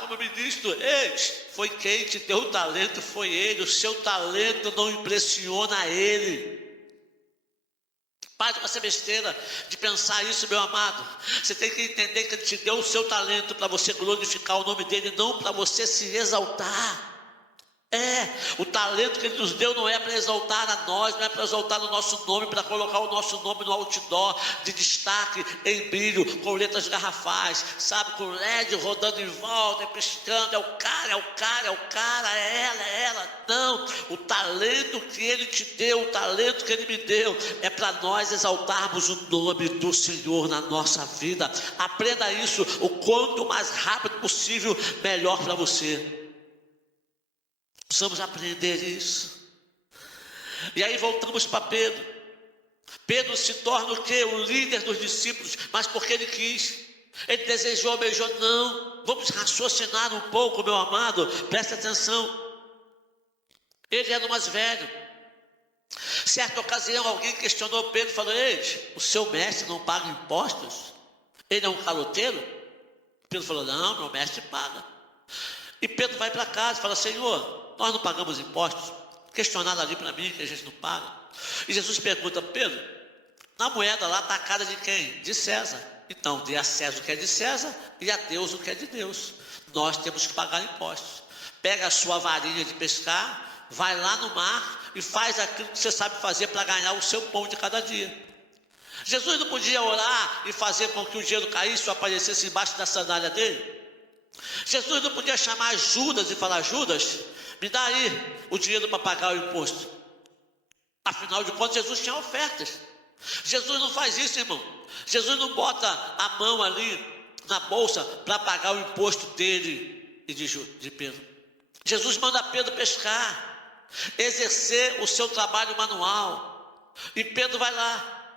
como eu ministro. Ei, foi quem te deu o talento, foi Ele. O seu talento não impressiona Ele. Pare com essa besteira de pensar isso, meu amado. Você tem que entender que Ele te deu o seu talento para você glorificar o nome dEle, não para você se exaltar. O talento que Ele nos deu não é para exaltar a nós, não é para exaltar o nosso nome, para colocar o nosso nome no outdoor, de destaque, em brilho, com letras garrafais, sabe, com LED rodando em volta, piscando, é o cara, é ela. Não, o talento que Ele te deu, o talento que Ele me deu, é para nós exaltarmos o nome do Senhor na nossa vida. Aprenda isso, o quanto mais rápido possível, melhor para você. Precisamos aprender isso. E aí voltamos para Pedro. Pedro se torna o quê? O líder dos discípulos, mas porque ele quis. Ele desejou, almejou. Não, vamos raciocinar um pouco, meu amado, presta atenção. Ele era o mais velho. Certa ocasião, alguém questionou Pedro e falou: ei, o seu mestre não paga impostos? Ele é um caloteiro? Pedro falou: não, meu mestre paga. E Pedro vai para casa e fala: Senhor, nós não pagamos impostos. Questionaram ali para mim que a gente não paga. E Jesus pergunta: Pedro, na moeda lá está a cara de quem? De César. Então, dê a César o que é de César e a Deus o que é de Deus. Nós temos que pagar impostos. Pega a sua varinha de pescar, vai lá no mar e faz aquilo que você sabe fazer para ganhar o seu pão de cada dia. Jesus não podia orar e fazer com que o dinheiro caísse ou aparecesse embaixo da sandália dele? Jesus não podia chamar Judas e falar: Judas, me dá aí o dinheiro para pagar o imposto. Afinal de contas, Jesus tinha ofertas. Jesus não faz isso, irmão. Jesus não bota a mão ali na bolsa para pagar o imposto dele e de Pedro. Jesus manda Pedro pescar, exercer o seu trabalho manual. E Pedro vai lá,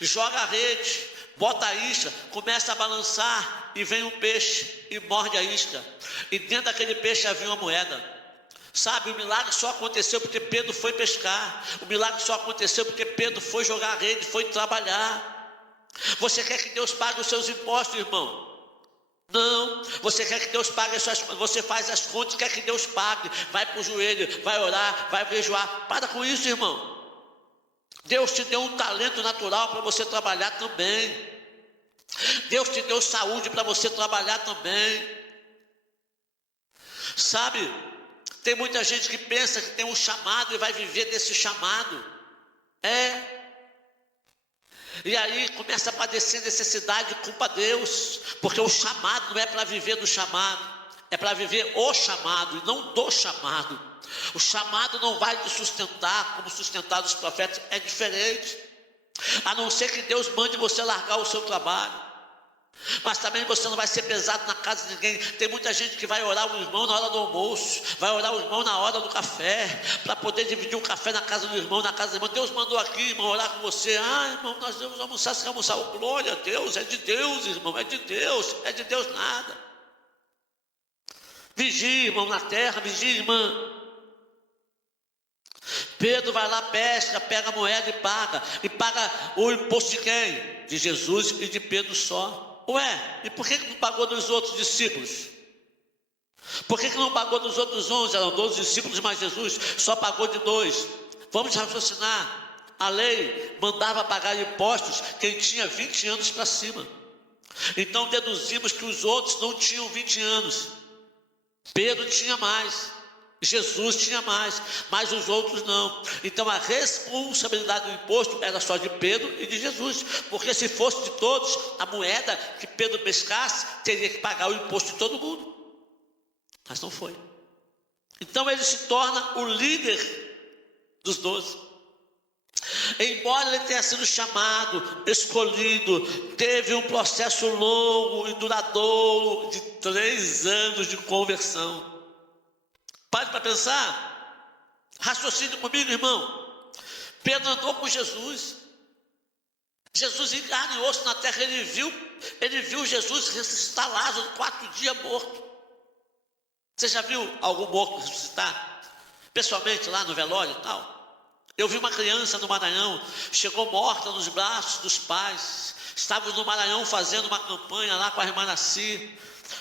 joga a rede, bota a isca, começa a balançar e vem um peixe e morde a isca. E dentro daquele peixe havia uma moeda. Sabe, o milagre só aconteceu porque Pedro foi pescar. O milagre só aconteceu porque Pedro foi jogar a rede, foi trabalhar. Você quer que Deus pague os seus impostos, irmão? Não. Você quer que Deus pague as suas contas? Você faz as contas, quer que Deus pague. Vai para o joelho, vai orar, vai jejuar. Para com isso, irmão. Deus te deu um talento natural para você trabalhar também. Deus te deu saúde para você trabalhar também. Sabe, tem muita gente que pensa que tem um chamado e vai viver desse chamado. E aí começa a padecer necessidade e culpa a Deus, porque o chamado não é para viver do chamado, é para viver o chamado e não do chamado. O chamado não vai te sustentar como sustentaram os profetas, é diferente. A não ser que Deus mande você largar o seu trabalho. Mas também você não vai ser pesado na casa de ninguém. Tem muita gente que vai orar o irmão na hora do almoço, vai orar o irmão na hora do café, para poder dividir um café na casa do irmão, na casa do irmão. Deus mandou aqui, irmão, orar com você. Irmão, nós devemos almoçar, você quer almoçar? Oh, glória a Deus, é de Deus, irmão, é de Deus nada. Vigia, irmão, na terra, vigia, irmã. Pedro vai lá, pesca, pega a moeda e paga. E paga o imposto de quem? De Jesus e de Pedro só. E por que não pagou dos outros discípulos? Por que não pagou dos outros 11? Eram 12 discípulos, mas Jesus só pagou de 2. Vamos raciocinar. A lei mandava pagar impostos quem tinha 20 anos para cima. Então deduzimos que os outros não tinham 20 anos. Pedro tinha mais. Jesus tinha mais, mas os outros não. Então a responsabilidade do imposto era só de Pedro e de Jesus, porque se fosse de todos, a moeda que Pedro pescasse teria que pagar o imposto de todo mundo, mas não foi. Então ele se torna o líder dos 12. Embora ele tenha sido chamado, escolhido, teve um processo longo e duradouro de 3 anos de conversão. Pare para pensar, raciocine comigo, irmão. Pedro andou com Jesus. Jesus em carne e osso na terra, ele viu Jesus ressuscitar Lázaro 4 dias morto. Você já viu algum morto ressuscitar? Pessoalmente lá no velório e tal. Eu vi uma criança no Maranhão, chegou morta nos braços dos pais. Estávamos no Maranhão fazendo uma campanha lá com a irmã Nasci.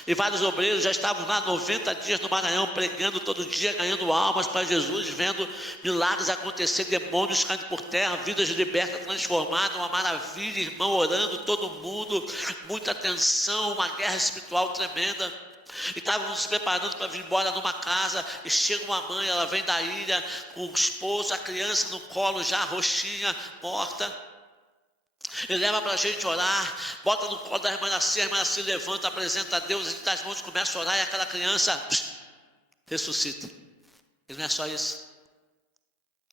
E vários obreiros já estavam lá 90 dias no Maranhão, pregando todo dia, ganhando almas para Jesus, vendo milagres acontecer, demônios caindo por terra, vidas libertas, transformadas, uma maravilha, irmão orando, todo mundo, muita tensão, uma guerra espiritual tremenda. E estávamos nos preparando para vir embora numa casa, e chega uma mãe, ela vem da ilha, com o esposo, a criança no colo já roxinha, morta. Ele leva para a gente orar, bota no colo da irmã Nasci, a irmã Nasci levanta, apresenta a Deus, a gente dá as mãos, começa a orar, e aquela criança ressuscita. E não é só isso.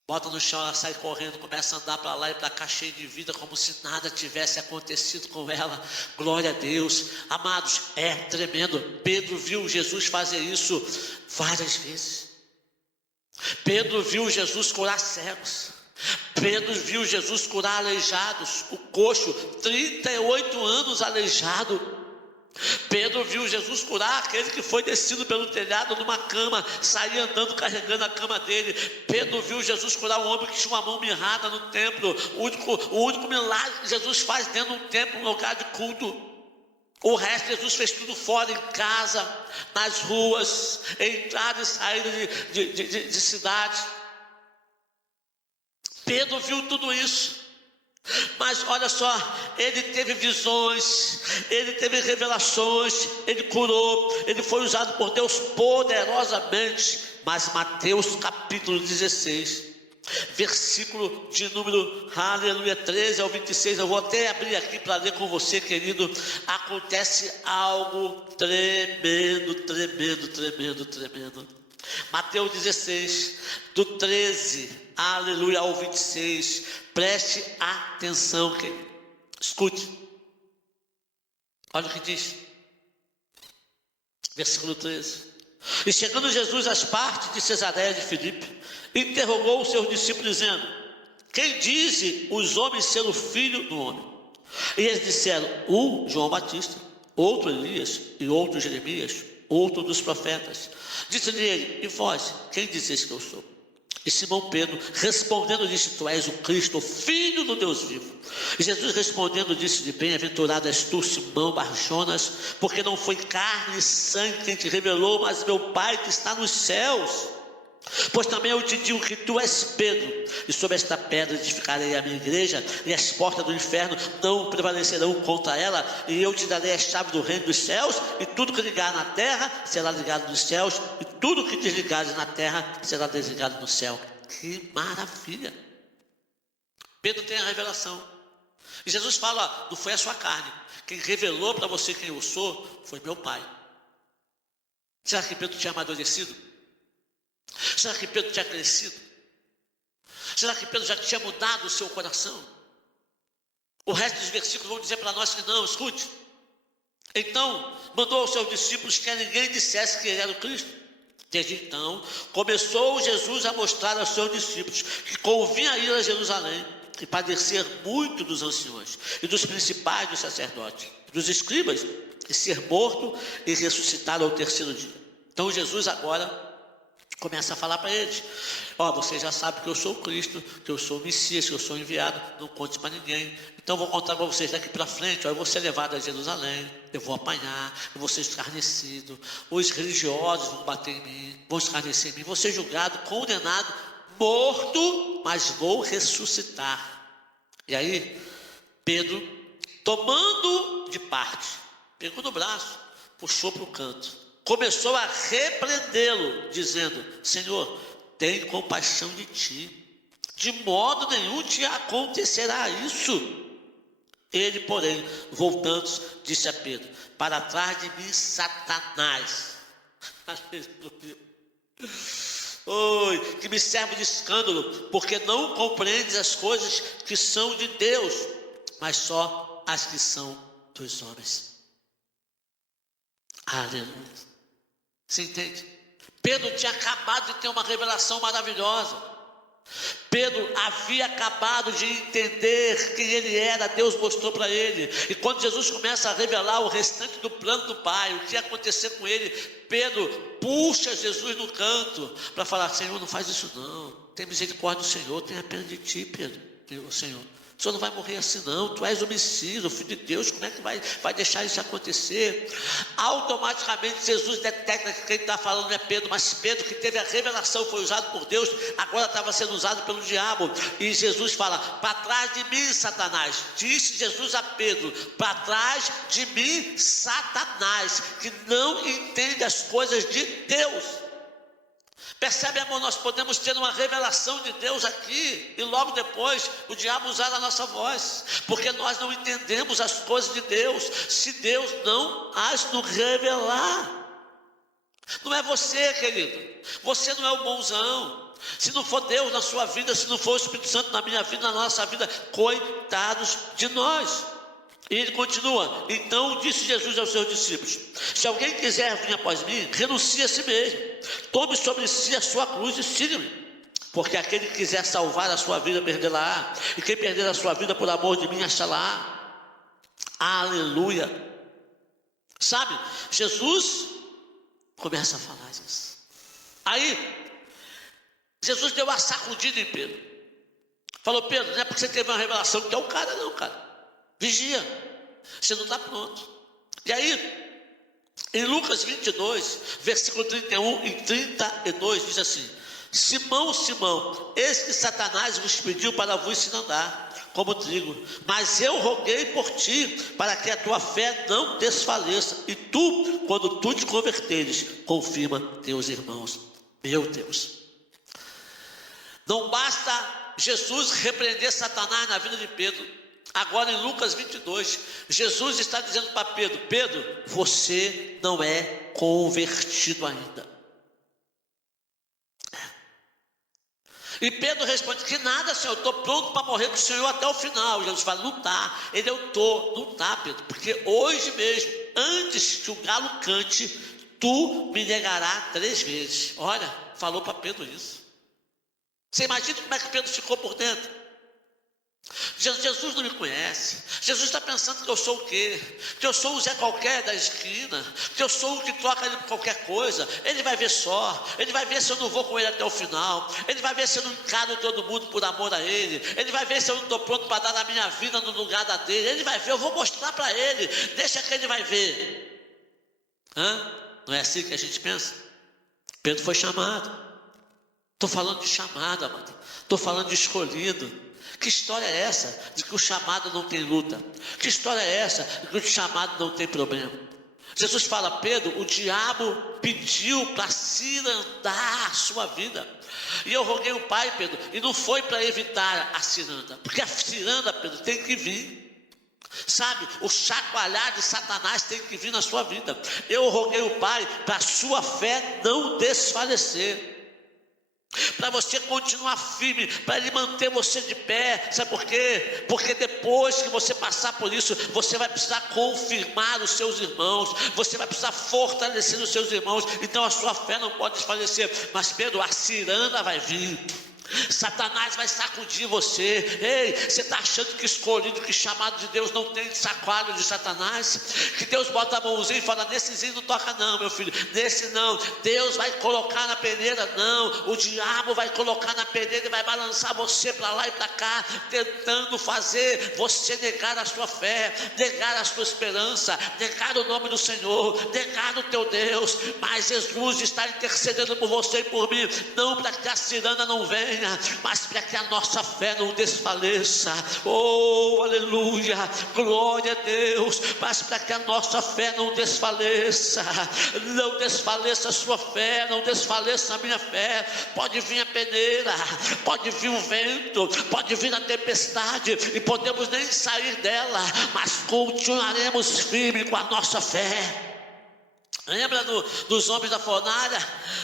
Bota no chão, ela sai correndo, começa a andar para lá e para cá, cheia de vida, como se nada tivesse acontecido com ela. Glória a Deus. Amados, é tremendo. Pedro viu Jesus fazer isso várias vezes. Pedro viu Jesus curar cegos. Pedro viu Jesus curar aleijados, o coxo, 38 anos aleijado. Pedro viu Jesus curar aquele que foi descido pelo telhado numa cama, saía andando carregando a cama dele. Pedro viu Jesus curar um homem que tinha uma mão mirrada no templo. O único milagre que Jesus faz dentro de um templo, um lugar de culto. O resto Jesus fez tudo fora, em casa, nas ruas, entrada e saída de cidades. Pedro viu tudo isso. Mas olha só, ele teve visões, ele teve revelações, ele curou, ele foi usado por Deus poderosamente. Mas Mateus capítulo 16, versículo de número, aleluia, 13 ao 26, eu vou até abrir aqui para ler com você, querido. Acontece algo tremendo, tremendo, tremendo, tremendo. Mateus 16, do 13, aleluia, ao 26, preste atenção, querido. Escute, olha o que diz, versículo 13. E chegando Jesus às partes de Cesareia de Filipe, interrogou os seus discípulos, dizendo: quem dizem os homens ser o filho do homem? E eles disseram: um João Batista, outro Elias, e outro Jeremias, outro dos profetas. Disse-lhe ele: e vós, quem dizeis que eu sou? E Simão Pedro respondendo disse: tu és o Cristo, o Filho do Deus vivo. E Jesus respondendo disse-lhe: bem-aventurado és tu, Simão Barjonas, porque não foi carne e sangue quem te revelou, mas meu Pai que está nos céus. Pois também eu te digo que tu és Pedro, e sobre esta pedra edificarei a minha igreja, e as portas do inferno não prevalecerão contra ela, e eu te darei a chave do reino dos céus, e tudo que ligar na terra será ligado nos céus, e tudo que desligares na terra será desligado no céu. Que maravilha! Pedro tem a revelação, e Jesus fala: não foi a sua carne, quem revelou para você quem eu sou foi meu Pai. Será que Pedro tinha amadurecido? Será que Pedro tinha crescido? Será que Pedro já tinha mudado o seu coração? O resto dos versículos vão dizer para nós que não. Escute. Então mandou aos seus discípulos que a ninguém dissesse que ele era o Cristo. Desde então começou Jesus a mostrar aos seus discípulos que convinha ir a Jerusalém e padecer muito dos anciões e dos principais dos sacerdotes, dos escribas, e ser morto e ressuscitar ao terceiro dia. Então Jesus agora começa a falar para eles: ó, vocês já sabem que eu sou o Cristo, que eu sou o Messias, que eu sou o enviado, não conte para ninguém. Então vou contar para vocês daqui para frente, ó, eu vou ser levado a Jerusalém, eu vou apanhar, eu vou ser escarnecido, os religiosos vão bater em mim, vão escarnecer em mim, vou ser julgado, condenado, morto, mas vou ressuscitar. E aí Pedro, tomando de parte, pegou no braço, puxou para o canto, começou a repreendê-lo, dizendo: Senhor, tem compaixão de ti, de modo nenhum te acontecerá isso. Ele, porém, voltando-se, disse a Pedro: para trás de mim, Satanás. Aleluia. Oi, que me serve de escândalo, porque não compreendes as coisas que são de Deus, mas só as que são dos homens. Aleluia. Você entende? Pedro tinha acabado de ter uma revelação maravilhosa. Pedro havia acabado de entender quem ele era, Deus mostrou para ele. E quando Jesus começa a revelar o restante do plano do Pai, o que ia acontecer com ele, Pedro puxa Jesus no canto para falar: Senhor, não faz isso não, tem misericórdia do Senhor, tenha pena de ti, Pedro. Senhor, o Senhor não vai morrer assim não, tu és o Messias, o Filho de Deus, como é que vai deixar isso acontecer? Automaticamente Jesus detecta que quem está falando é Pedro, mas Pedro, que teve a revelação, foi usado por Deus, agora estava sendo usado pelo diabo. E Jesus fala: para trás de mim, Satanás. Disse Jesus a Pedro: para trás de mim, Satanás, que não entende as coisas de Deus. Percebe, amor? Nós podemos ter uma revelação de Deus aqui e logo depois o diabo usar a nossa voz, porque nós não entendemos as coisas de Deus, se Deus não as nos revelar. Não é você, querido, você não é o bonzão. Se não for Deus na sua vida, se não for o Espírito Santo na minha vida, na nossa vida, coitados de nós. E ele continua: então disse Jesus aos seus discípulos: se alguém quiser vir após mim, renuncie a si mesmo, tome sobre si a sua cruz e siga-me. Porque aquele que quiser salvar a sua vida, perdê-la-á, e quem perder a sua vida por amor de mim, achá-la-á. Aleluia. Sabe, Jesus começa a falar isso. Aí, Jesus deu uma sacudida em Pedro. Falou: Pedro, não é porque você teve uma revelação que é o cara, não, cara. Vigia, você não está pronto. E aí, em Lucas 22, versículo 31 e 32, diz assim: Simão, Simão, eis que Satanás vos pediu para vos andar como trigo, mas eu roguei por ti, para que a tua fé não desfaleça, e tu, quando tu te converteres, confirma teus irmãos. Meu Deus, não basta Jesus repreender Satanás na vida de Pedro. Agora em Lucas 22, Jesus está dizendo para Pedro: Pedro, você não é convertido ainda. E Pedro responde: que nada, Senhor, eu estou pronto para morrer com o Senhor até o final. E Jesus fala: não está. Ele: eu estou. Não está, Pedro, porque hoje mesmo, antes que o galo cante, tu me negarás 3 vezes. Olha, falou para Pedro isso. Você imagina como é que Pedro ficou por dentro? Jesus não me conhece. Jesus está pensando que eu sou o quê? Que eu sou o Zé Qualquer da esquina, que eu sou o que troca ele por qualquer coisa. Ele vai ver só. Ele vai ver se eu não vou com ele até o final. Ele vai ver se eu não encaro todo mundo por amor a ele. Ele vai ver se eu não estou pronto para dar a minha vida no lugar da dele. Ele vai ver, eu vou mostrar para ele. Deixa que ele vai ver. Não é assim que a gente pensa? Pedro foi chamado. Estou falando de chamado, amado. Estou falando de escolhido. Que história é essa de que o chamado não tem luta? Que história é essa de que o chamado não tem problema? Jesus fala: Pedro, o diabo pediu para cirandar a sua vida. E eu roguei o Pai, Pedro, e não foi para evitar a ciranda, porque a ciranda, Pedro, tem que vir. Sabe, o chacoalhar de Satanás tem que vir na sua vida. Eu roguei o Pai para a sua fé não desfalecer, para você continuar firme, para Ele manter você de pé. Sabe por quê? Porque depois que você passar por isso, você vai precisar confirmar os seus irmãos, você vai precisar fortalecer os seus irmãos. Então a sua fé não pode desfalecer. Mas Pedro, a ciranda vai vir. Satanás vai sacudir você. Ei, você está achando que escolhido, que chamado de Deus não tem chacoalho de Satanás? Que Deus bota a mãozinha e fala: nessezinho não toca não, meu filho, nesse não. Deus vai colocar na peneira? Não. O diabo vai colocar na peneira e vai balançar você para lá e para cá, tentando fazer você negar a sua fé, negar a sua esperança, negar o nome do Senhor, negar o teu Deus. Mas Jesus está intercedendo por você e por mim, não para que a ciranda não venha, mas para que a nossa fé não desfaleça. Oh, aleluia, glória a Deus. Mas para que a nossa fé não desfaleça, não desfaleça a sua fé, não desfaleça a minha fé. Pode vir a peneira, pode vir o vento, pode vir a tempestade, e podemos nem sair dela, mas continuaremos firmes com a nossa fé. Lembra dos homens da fornalha?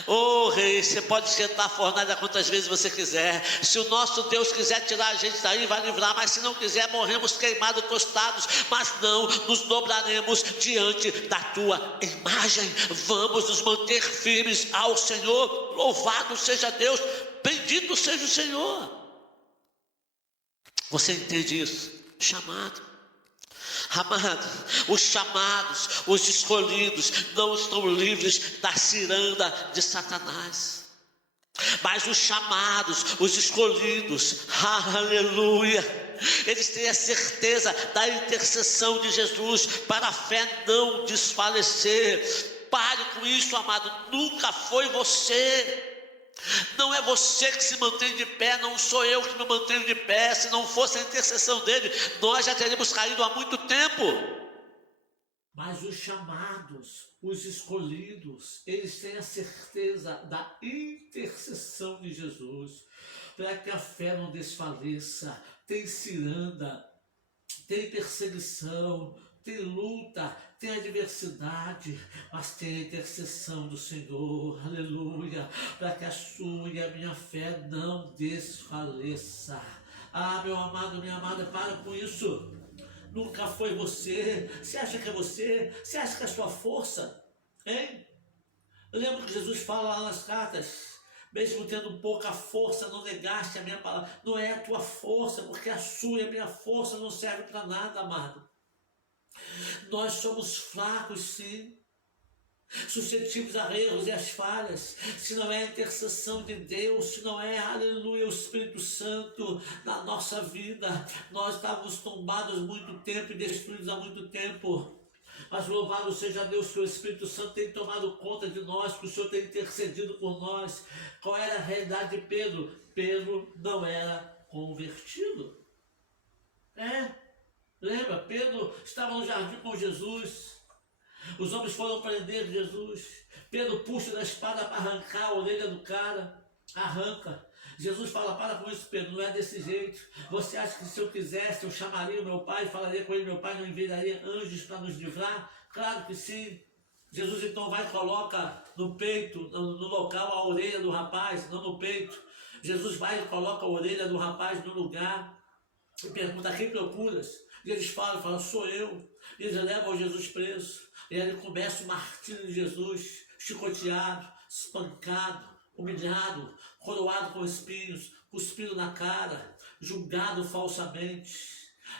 Oh, rei, você pode esquentar a fornalha quantas vezes você quiser. Se o nosso Deus quiser tirar a gente daí, vai livrar. Mas se não quiser, morremos queimados, tostados. Mas não nos dobraremos diante da tua imagem. Vamos nos manter firmes ao Senhor. Louvado seja Deus, bendito seja o Senhor. Você entende isso? Chamado. Amado, os chamados, os escolhidos não estão livres da ciranda de Satanás, mas os chamados, os escolhidos, aleluia, eles têm a certeza da intercessão de Jesus para a fé não desfalecer. Pare com isso, amado. Nunca foi você. Não é você que se mantém de pé, não sou eu que me mantenho de pé. Se não fosse a intercessão dele, nós já teríamos caído há muito tempo. Mas os chamados, os escolhidos, eles têm a certeza da intercessão de Jesus, para que a fé não desfaleça. Tem ciranda, tem perseguição, tem luta, tem adversidade, mas tem a intercessão do Senhor, aleluia, para que a sua e a minha fé não desfaleça. Ah, meu amado, minha amada, para com isso. Nunca foi você. Você acha que é você? Você acha que é a sua força? Hein? Lembra que Jesus fala lá nas cartas: mesmo tendo pouca força, não negaste a minha palavra. Não é a tua força, porque a sua e a minha força não serve para nada, amado. Nós somos fracos, sim, suscetíveis a erros e às falhas. Se não é a intercessão de Deus, se não é, aleluia, o Espírito Santo na nossa vida, nós estávamos tombados há muito tempo e destruídos há muito tempo. Mas louvado seja Deus que o Espírito Santo tem tomado conta de nós, que o Senhor tem intercedido por nós. Qual era a realidade de Pedro? Pedro não era convertido. Lembra? Pedro estava no jardim com Jesus. Os homens foram prender Jesus. Pedro puxa da espada para arrancar a orelha do cara. Arranca. Jesus fala: para com isso, Pedro, não é desse jeito. Você acha que se eu quisesse, eu chamaria o meu pai e falaria com ele: meu pai não enviaria anjos para nos livrar? Claro que sim. Jesus então vai e coloca no peito, no local, a orelha do rapaz, não no peito. Jesus vai e coloca a orelha do rapaz no lugar e pergunta: quem procuras? E eles falam: sou eu. E eles levam Jesus preso. E aí começa o martírio de Jesus, chicoteado, espancado, humilhado, coroado com espinhos, cuspido na cara, julgado falsamente.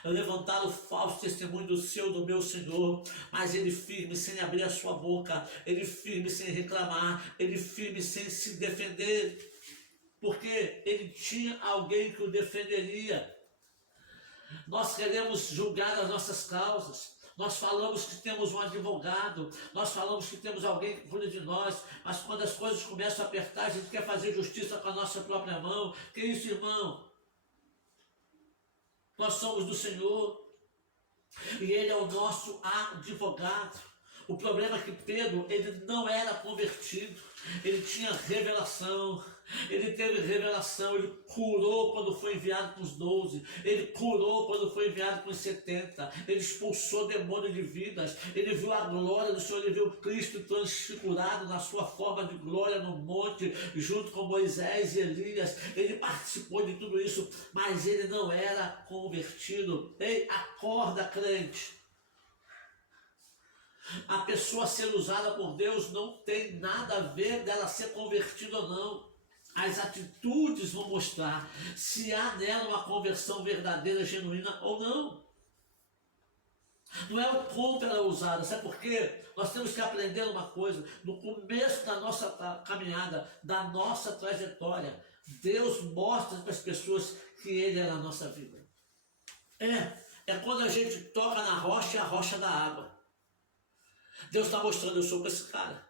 Levantaram falso testemunho do meu Senhor, mas ele firme sem abrir a sua boca, ele firme sem reclamar, ele firme sem se defender, porque ele tinha alguém que o defenderia. Nós queremos julgar as nossas causas. Nós falamos que temos um advogado, nós falamos que temos alguém que cuida de nós, mas quando as coisas começam a apertar, a gente quer fazer justiça com a nossa própria mão. Que isso, irmão? Nós somos do Senhor e Ele é o nosso advogado. O problema é que Pedro, ele não era convertido, ele tinha revelação, ele teve revelação, ele curou quando foi enviado com os 12, ele curou quando foi enviado com os 70, ele expulsou demônio de vidas, ele viu a glória do Senhor, ele viu Cristo transfigurado na sua forma de glória no monte, junto com Moisés e Elias, ele participou de tudo isso, mas ele não era convertido. Ei, acorda, crente! A pessoa ser usada por Deus não tem nada a ver dela ser convertida ou não. As atitudes vão mostrar se há nela uma conversão verdadeira, genuína ou não. Não é o como ela é usada, sabe por quê? Nós temos que aprender uma coisa: no começo da nossa caminhada, da nossa trajetória, Deus mostra para as pessoas que Ele é na nossa vida. É quando a gente toca na rocha, a rocha da água. Deus está mostrando: eu sou com esse cara.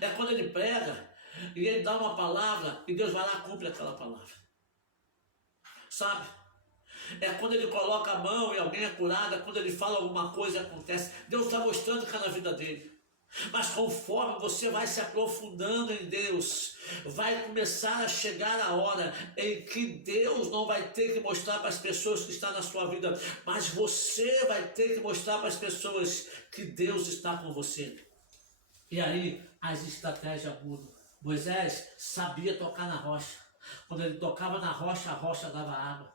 É quando ele prega e ele dá uma palavra e Deus vai lá e cumpre aquela palavra. Sabe? É quando ele coloca a mão e alguém é curado, é quando ele fala alguma coisa e acontece. Deus está mostrando que é na vida dele. Mas conforme você vai se aprofundando em Deus, vai começar a chegar a hora em que Deus não vai ter que mostrar para as pessoas que estão na sua vida, mas você vai ter que mostrar para as pessoas que Deus está com você. E aí as estratégias mudam. Moisés sabia tocar na rocha. Quando ele tocava na rocha, a rocha dava água.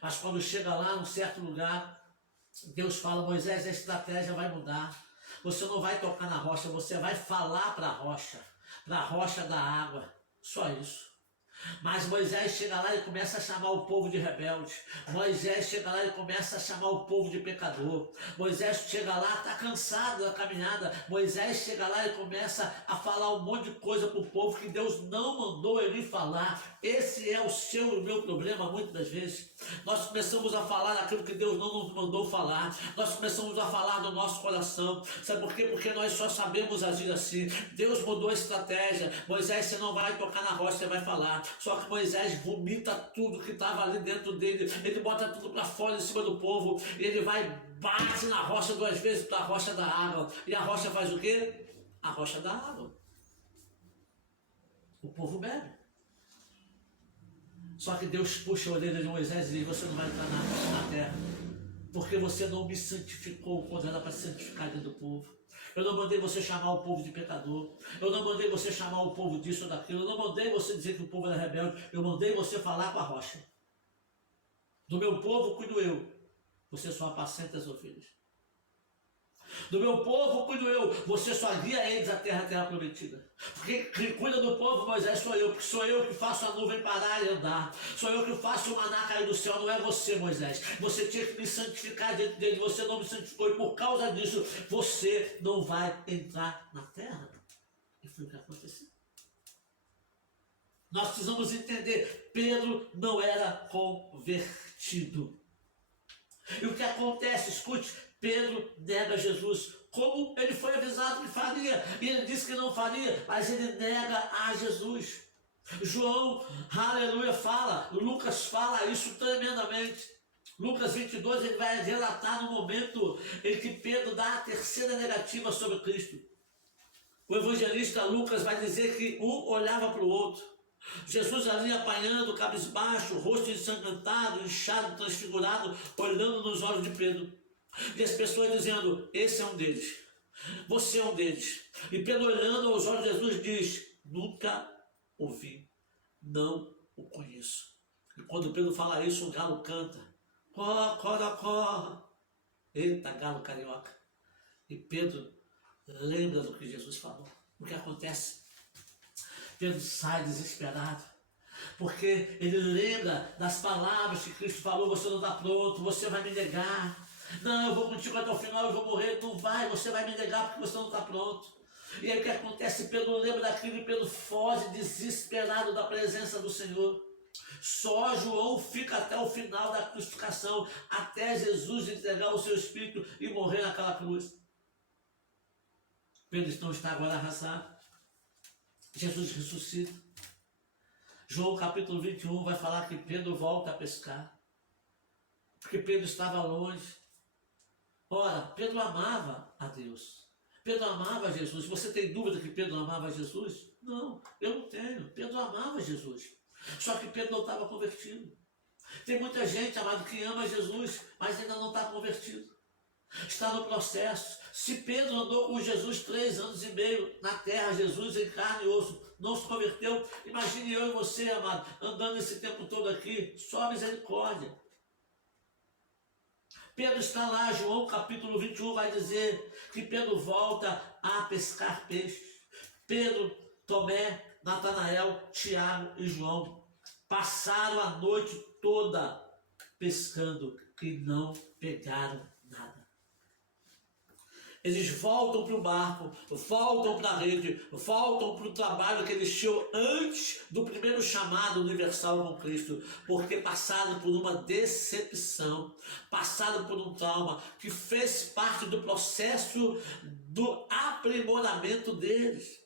Mas quando chega lá num certo lugar, Deus fala: Moisés, a estratégia vai mudar. Você não vai tocar na rocha, você vai falar para a rocha da água. Só isso. Mas Moisés chega lá e começa a chamar o povo de rebelde. Moisés chega lá e começa a chamar o povo de pecador. Moisés chega lá, está cansado da caminhada. Moisés chega lá e começa a falar um monte de coisa para o povo que Deus não mandou ele falar. Esse é o seu e o meu problema muitas das vezes. Nós começamos a falar aquilo que Deus não nos mandou falar. Nós começamos a falar do nosso coração. Sabe por quê? Porque nós só sabemos agir assim. Deus mudou a estratégia. Moisés, você não vai tocar na rocha, você vai falar. Só que Moisés vomita tudo que estava ali dentro dele. Ele bota tudo para fora em cima do povo. E ele vai, bate na rocha 2 vezes para a rocha da água. E a rocha faz o quê? A rocha da água. O povo bebe. Só que Deus puxa a orelha de Moisés e diz: você não vai entrar na terra, porque você não me santificou quando era para santificar dentro do povo. Eu não mandei você chamar o povo de pecador. Eu não mandei você chamar o povo disso ou daquilo. Eu não mandei você dizer que o povo era rebelde. Eu mandei você falar com a rocha. Do meu povo cuido eu. Você só apacenta as ovelhas. Do meu povo cuido eu. Você só guia eles à terra prometida. Porque quem cuida do povo, Moisés, sou eu. Porque sou eu que faço a nuvem parar e andar. Sou eu que faço o maná cair do céu. Não é você, Moisés. Você tinha que me santificar diante dele. Você não me santificou. E por causa disso, você não vai entrar na terra. E foi o que aconteceu. Nós precisamos entender. Pedro não era convertido. E o que acontece? Escute. Pedro nega Jesus, como ele foi avisado que faria, e ele disse que não faria, mas ele nega a Jesus. João, aleluia, fala, Lucas fala isso tremendamente. Lucas 22, ele vai relatar no momento em que Pedro dá a terceira negativa sobre Cristo. O evangelista Lucas vai dizer que um olhava para o outro. Jesus ali apanhando, cabisbaixo, rosto ensanguentado, inchado, transfigurado, olhando nos olhos de Pedro. E as pessoas dizendo, esse é um deles, você é um deles. E Pedro olhando aos olhos de Jesus diz, nunca o vi, não o conheço. E quando Pedro fala isso, o galo canta, corra. Eita, galo carioca. E Pedro lembra do que Jesus falou. O que acontece? Pedro sai desesperado, porque ele lembra das palavras que Cristo falou, você não está pronto, você vai me negar. Não, eu vou contigo até o final, eu vou morrer. Não vai, você vai me negar porque você não está pronto. E aí o que acontece? Pedro lembra daquilo e Pedro foge desesperado da presença do Senhor. Só João fica até o final da crucificação, até Jesus entregar o seu espírito e morrer naquela cruz. Pedro não está agora arrasado. Jesus ressuscita. João capítulo 21 vai falar que Pedro volta a pescar, porque Pedro estava longe. Ora, Pedro amava a Deus. Pedro amava Jesus. Você tem dúvida que Pedro amava Jesus? Não, eu não tenho. Pedro amava Jesus. Só que Pedro não estava convertido. Tem muita gente, amado, que ama Jesus, mas ainda não está convertido. Está no processo. Se Pedro andou com Jesus 3 anos e meio na terra, Jesus em carne e osso, não se converteu, imagine eu e você, amado, andando esse tempo todo aqui, só misericórdia. Pedro está lá, João capítulo 21 vai dizer que Pedro volta a pescar peixes. Pedro, Tomé, Natanael, Tiago e João passaram a noite toda pescando e não pegaram nada. Eles voltam para o barco, voltam para a rede, voltam para o trabalho que eles tinham antes do primeiro chamado universal com Cristo, porque passaram por uma decepção, passaram por um trauma que fez parte do processo do aprimoramento deles.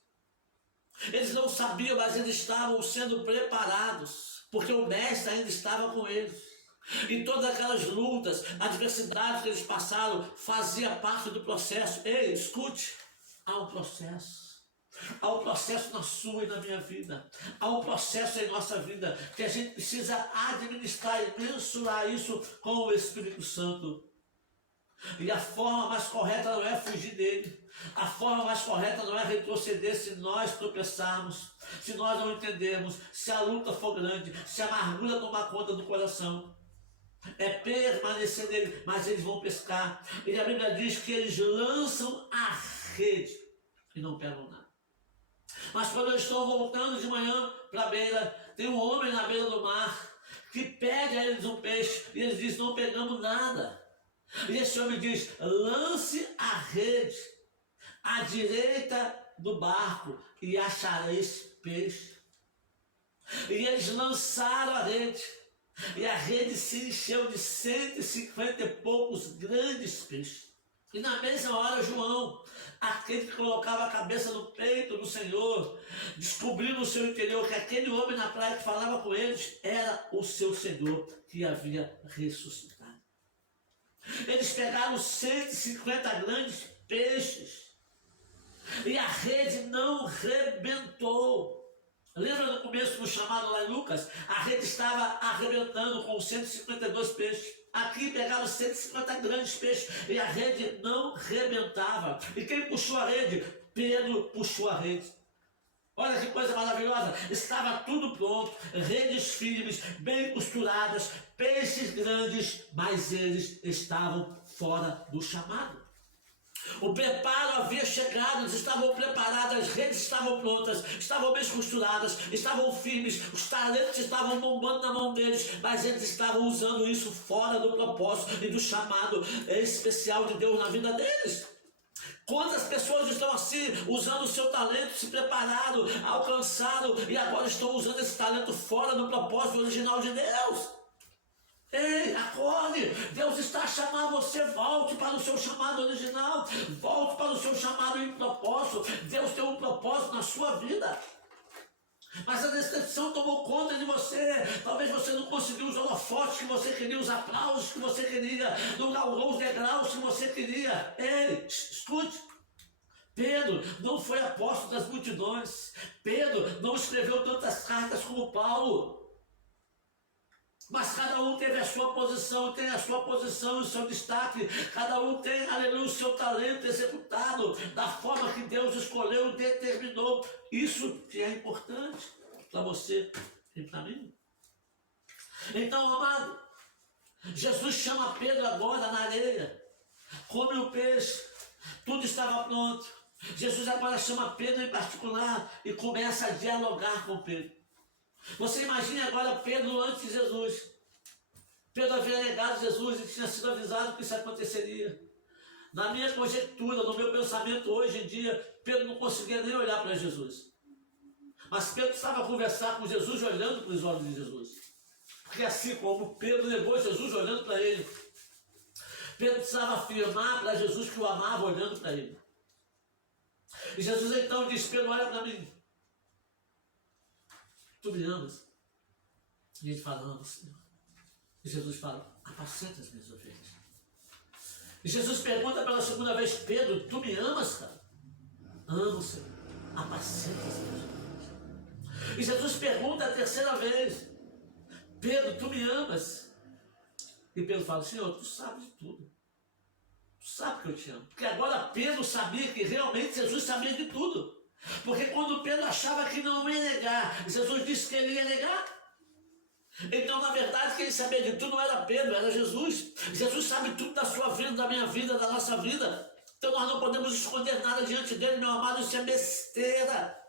Eles não sabiam, mas eles estavam sendo preparados, porque o mestre ainda estava com eles. E todas aquelas lutas, adversidades que eles passaram, fazia parte do processo. Ei, escute, há um processo. Há um processo na sua e na minha vida. Há um processo em nossa vida que a gente precisa administrar e mensurar isso com o Espírito Santo. E a forma mais correta não é fugir dele. A forma mais correta não é retroceder se nós tropeçarmos, se nós não entendermos, se a luta for grande, se a amargura tomar conta do coração. É permanecer nele, mas eles vão pescar. E a Bíblia diz que eles lançam a rede e não pegam nada. Mas quando eles estão voltando de manhã para a beira, tem um homem na beira do mar que pede a eles um peixe e eles dizem, não pegamos nada. E esse homem diz, lance a rede à direita do barco e achareis peixe. E eles lançaram a rede. E a rede se encheu de 150 e poucos grandes peixes. E na mesma hora João, aquele que colocava a cabeça no peito do Senhor, descobriu no seu interior que aquele homem na praia que falava com eles era o seu Senhor que havia ressuscitado. Eles pegaram 150 grandes peixes e a rede não rebentou. Lembra no começo do chamado lá em Lucas? A rede estava arrebentando com 152 peixes. Aqui pegaram 150 grandes peixes e a rede não rebentava. E quem puxou a rede? Pedro puxou a rede. Olha que coisa maravilhosa. Estava tudo pronto, redes firmes, bem costuradas, peixes grandes, mas eles estavam fora do chamado. O preparo havia chegado, eles estavam preparados, as redes estavam prontas, estavam bem costuradas, estavam firmes, os talentos estavam bombando na mão deles, mas eles estavam usando isso fora do propósito e do chamado especial de Deus na vida deles. Quantas pessoas estão assim, usando o seu talento, se prepararam, alcançaram e agora estão usando esse talento fora do propósito original de Deus? Ei, acorde! Deus está a chamar você, volte para o seu chamado original, volte para o seu chamado em propósito. Deus tem um propósito na sua vida. Mas a decepção tomou conta de você. Talvez você não conseguiu os holofotes que você queria, os aplausos que você queria, não galgou os degraus que você queria. Ei, escute. Pedro não foi apóstolo das multidões. Pedro não escreveu tantas cartas como Paulo. Mas cada um teve a sua posição, tem a sua posição e o seu destaque. Cada um tem, aleluia, o seu talento executado da forma que Deus escolheu e determinou. Isso que é importante para você e para mim. Então, amado, Jesus chama Pedro agora na areia, come o peixe, tudo estava pronto. Jesus agora chama Pedro em particular e começa a dialogar com Pedro. Você imagine agora Pedro antes de Jesus. Pedro havia negado Jesus e tinha sido avisado que isso aconteceria. Na minha conjectura, no meu pensamento hoje em dia, Pedro não conseguia nem olhar para Jesus. Mas Pedro estava a conversar com Jesus olhando para os olhos de Jesus. Porque assim como Pedro negou Jesus olhando para ele, Pedro precisava afirmar para Jesus que o amava olhando para ele. E Jesus então diz: Pedro, olha para mim. Tu me amas? E ele fala: amo, Senhor. E Jesus fala: apacenta as minhas ovelhas. E Jesus pergunta pela segunda vez: Pedro, tu me amas, cara? Amo, Senhor. Apacenta as minhas ovelhas. E Jesus pergunta a terceira vez: Pedro, tu me amas? E Pedro fala: Senhor, tu sabes de tudo. Tu sabe que eu te amo. Porque agora Pedro sabia que realmente Jesus sabia de tudo. Porque quando Pedro achava que não ia negar, Jesus disse que ele ia negar. Então, na verdade, quem sabia de tudo não era Pedro, era Jesus. Jesus sabe tudo da sua vida, da minha vida, da nossa vida. Então nós não podemos esconder nada diante dele, meu amado, isso é besteira.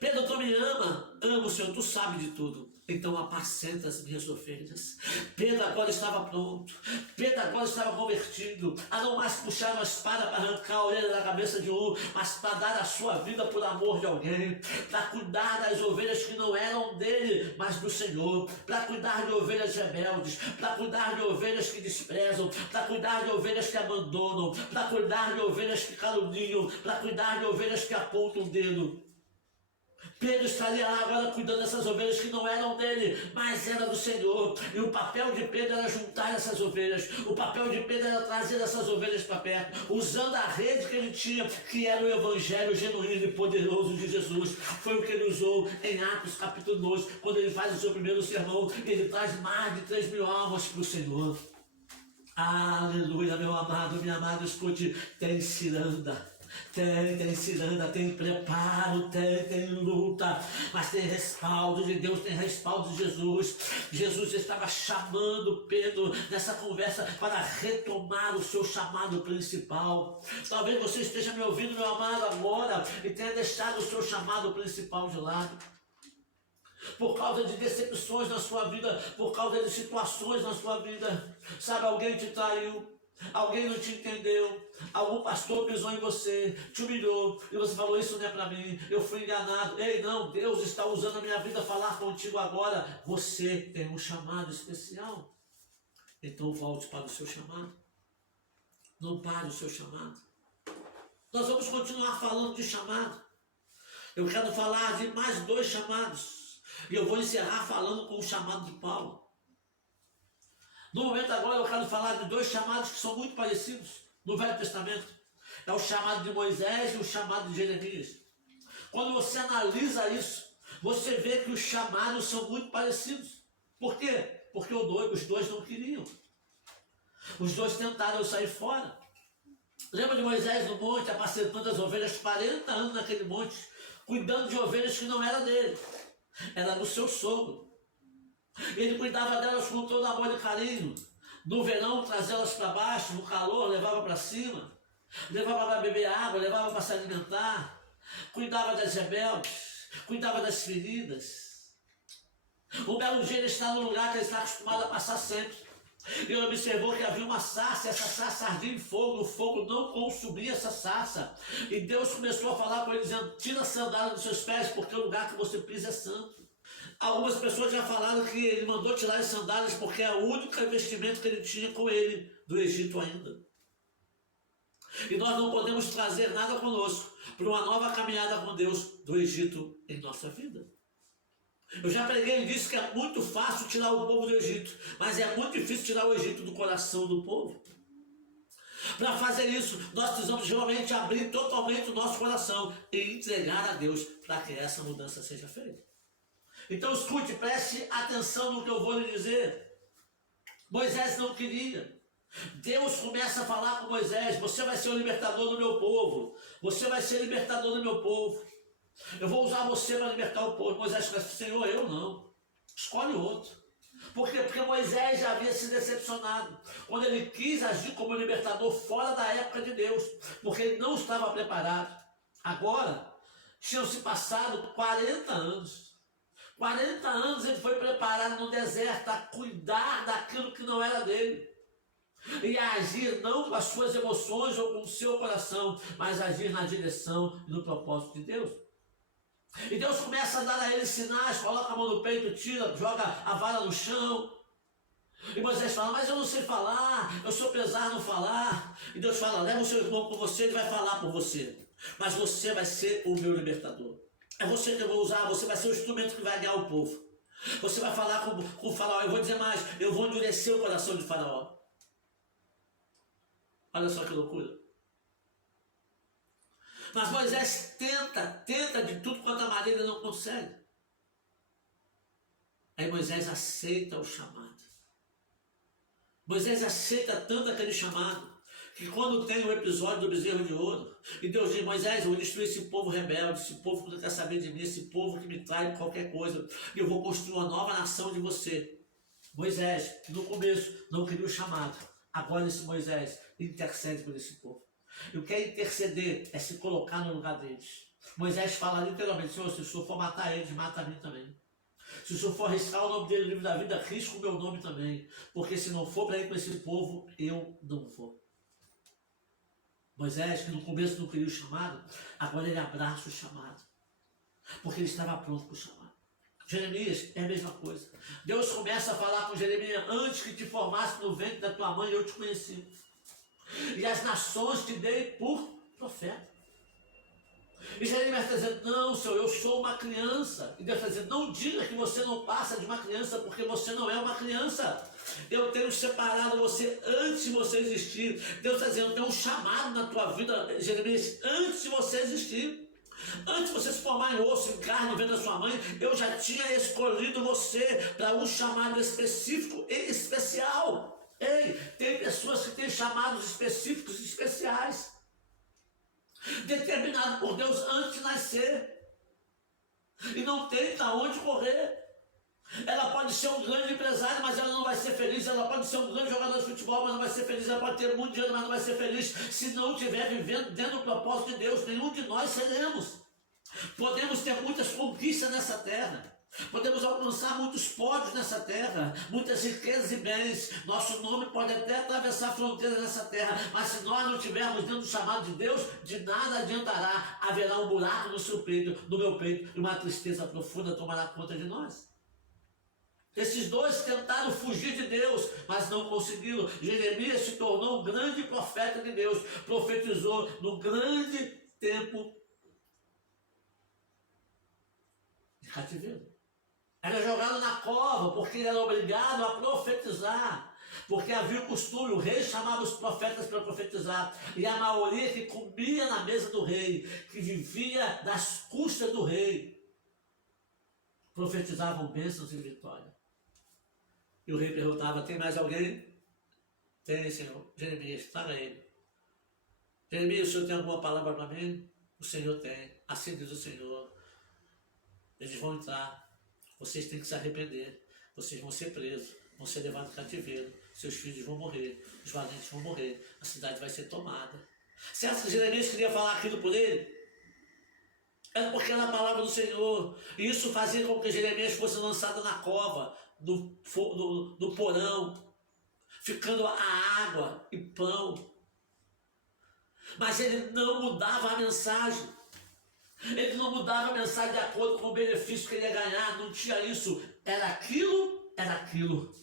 Pedro, tu me ama? Amo, Senhor, tu sabe de tudo. Então apacenta as minhas ovelhas. Pedro agora estava pronto. Pedro agora estava convertido a não mais puxar uma espada para arrancar a orelha da cabeça de um, mas para dar a sua vida por amor de alguém, para cuidar das ovelhas que não eram dele, mas do Senhor, para cuidar de ovelhas rebeldes, para cuidar de ovelhas que desprezam, para cuidar de ovelhas que abandonam, para cuidar de ovelhas que caluniam, para cuidar de ovelhas que apontam o dedo. Pedro estaria lá agora cuidando dessas ovelhas que não eram dele, mas era do Senhor. E o papel de Pedro era juntar essas ovelhas. O papel de Pedro era trazer essas ovelhas para perto, usando a rede que ele tinha, que era o evangelho genuíno e poderoso de Jesus. Foi o que ele usou em Atos capítulo 12, quando ele faz o seu primeiro sermão. Ele traz mais de 3.000 almas para o Senhor. Aleluia, meu amado, minha amada, escute, tem ciranda. Tem ciranda, tem preparo, tem luta, mas tem respaldo de Deus, tem respaldo de Jesus. Jesus estava chamando Pedro nessa conversa para retomar o seu chamado principal. Talvez você esteja me ouvindo, meu amado, agora e tenha deixado o seu chamado principal de lado. Por causa de decepções na sua vida, por causa de situações na sua vida. Sabe, alguém te traiu. Alguém não te entendeu, algum pastor pisou em você, te humilhou, e você falou: isso não é para mim, eu fui enganado. Ei, não, Deus está usando a minha vida a falar contigo agora. Você tem um chamado especial, então volte para o seu chamado. Não pare o seu chamado. Nós vamos continuar falando de chamado. Eu quero falar de mais 2 chamados, e eu vou encerrar falando com o chamado de Paulo. No momento agora eu quero falar de 2 chamados que são muito parecidos no Velho Testamento. É o chamado de Moisés e o chamado de Jeremias. Quando você analisa isso, você vê que os chamados são muito parecidos. Por quê? Porque os dois não queriam. Os dois tentaram sair fora. Lembra de Moisés no monte, apacentando as ovelhas, 40 anos naquele monte, cuidando de ovelhas que não eram dele, era do seu sogro. Ele cuidava delas com todo amor e carinho. No verão trazia elas para baixo, no calor levava para cima. levava para beber água, levava para se alimentar, cuidava das rebeldes, cuidava das feridas. Um belo dia ele está no lugar que ele está acostumado a passar sempre. E ele observou que havia uma sarça, e essa sarça ardia em fogo, o fogo não consumia essa sarça. E Deus começou a falar com ele, dizendo: tira a sandália dos seus pés, porque o lugar que você pisa é santo. Algumas pessoas já falaram que ele mandou tirar as sandálias porque é o único investimento que ele tinha com ele, do Egito ainda. E nós não podemos trazer nada conosco para uma nova caminhada com Deus do Egito em nossa vida. Eu já preguei e disse que é muito fácil tirar o povo do Egito, mas é muito difícil tirar o Egito do coração do povo. Para fazer isso, nós precisamos realmente abrir totalmente o nosso coração e entregar a Deus para que essa mudança seja feita. Então escute, preste atenção no que eu vou lhe dizer. Moisés não queria. Deus começa a falar com Moisés: você vai ser o libertador do meu povo. Você vai ser libertador do meu povo. Eu vou usar você para libertar o povo. Moisés fala: Senhor, eu não. Escolhe outro. Por quê? Porque Moisés já havia se decepcionado quando ele quis agir como libertador fora da época de Deus, porque ele não estava preparado. Agora, tinham se passado 40 anos. 40 anos ele foi preparado no deserto a cuidar daquilo que não era dele. E a agir não com as suas emoções ou com o seu coração, mas agir na direção e no propósito de Deus. E Deus começa a dar a ele sinais: coloca a mão no peito, tira, joga a vara no chão. E Moisés fala: mas eu não sei falar, eu sou pesado no falar. E Deus fala: leva o seu irmão com você, ele vai falar por você. Mas você vai ser o meu libertador. É você que eu vou usar, você vai ser o instrumento que vai guiar o povo. Você vai falar com o faraó. Eu vou dizer mais: eu vou endurecer o coração de faraó. Olha só que loucura. Mas Moisés tenta de tudo quanto a maneira, não consegue. Aí Moisés aceita o chamado. Moisés aceita tanto aquele chamado, que quando tem o episódio do bezerro de ouro, e Deus diz: Moisés, eu vou destruir esse povo rebelde, esse povo que não quer saber de mim, esse povo que me trai qualquer coisa, e eu vou construir uma nova nação de você. Moisés, que no começo não queria o chamado, agora esse Moisés intercede por esse povo. E o que é interceder? É se colocar no lugar deles. Moisés fala literalmente: Senhor, se o Senhor for matar eles, mata a mim também. Se o Senhor for riscar o nome dele no livro da vida, risca o meu nome também. Porque se não for para ir com esse povo, eu não vou. Moisés, que no começo não queria o chamado, agora ele abraça o chamado. Porque ele estava pronto para o chamado. Jeremias é a mesma coisa. Deus começa a falar com Jeremias: antes que te formasse no ventre da tua mãe, eu te conheci. E as nações te dei por profeta. E Jeremias está dizendo: não, Senhor, eu sou uma criança. E Deus está dizendo: não diga que você não passa de uma criança, porque você não é uma criança. Eu tenho separado você antes de você existir. Deus está dizendo: tem um chamado na tua vida, Jeremias, antes de você existir. Antes de você se formar em osso, em carne, no ventre da sua mãe, eu já tinha escolhido você para um chamado específico e especial. Ei, tem pessoas que têm chamados específicos e especiais, determinado por Deus antes de nascer, e não tem para onde correr. Ela pode ser um grande empresário, mas ela não vai ser feliz. Ela pode ser um grande jogador de futebol, mas não vai ser feliz. Ela pode ter muito dinheiro, mas não vai ser feliz. Se não estiver vivendo dentro do propósito de Deus, nenhum de nós seremos. Podemos ter muitas conquistas nessa terra, podemos alcançar muitos pódios nessa terra, muitas riquezas e bens. Nosso nome pode até atravessar fronteiras nessa terra, mas se nós não estivermos dentro do chamado de Deus, de nada adiantará. Haverá um buraco no seu peito, no meu peito, e uma tristeza profunda tomará conta de nós. Esses dois tentaram fugir de Deus, mas não conseguiram. Jeremias se tornou um grande profeta de Deus, profetizou no grande tempo de cativeiro. Era jogado na cova, porque ele era obrigado a profetizar, porque havia o costume, o rei chamava os profetas para profetizar, e a maioria que comia na mesa do rei, que vivia das custas do rei, profetizavam bênçãos e vitória. E o rei perguntava: tem mais alguém? Tem, Senhor. Jeremias, traga ele. Jeremias, o Senhor tem alguma palavra para mim? O Senhor tem. Assim diz o Senhor: eles vão entrar, vocês têm que se arrepender, vocês vão ser presos, vão ser levados ao cativeiro, seus filhos vão morrer, os valentes vão morrer, a cidade vai ser tomada. Você acha que Jeremias queria falar aquilo por ele? Era porque era a palavra do Senhor. E isso fazia com que Jeremias fosse lançado na cova, no porão, ficando a água e pão. Mas ele não mudava a mensagem. Ele não mudava a mensagem de acordo com o benefício que ele ia ganhar. Não tinha isso. Era aquilo, era aquilo.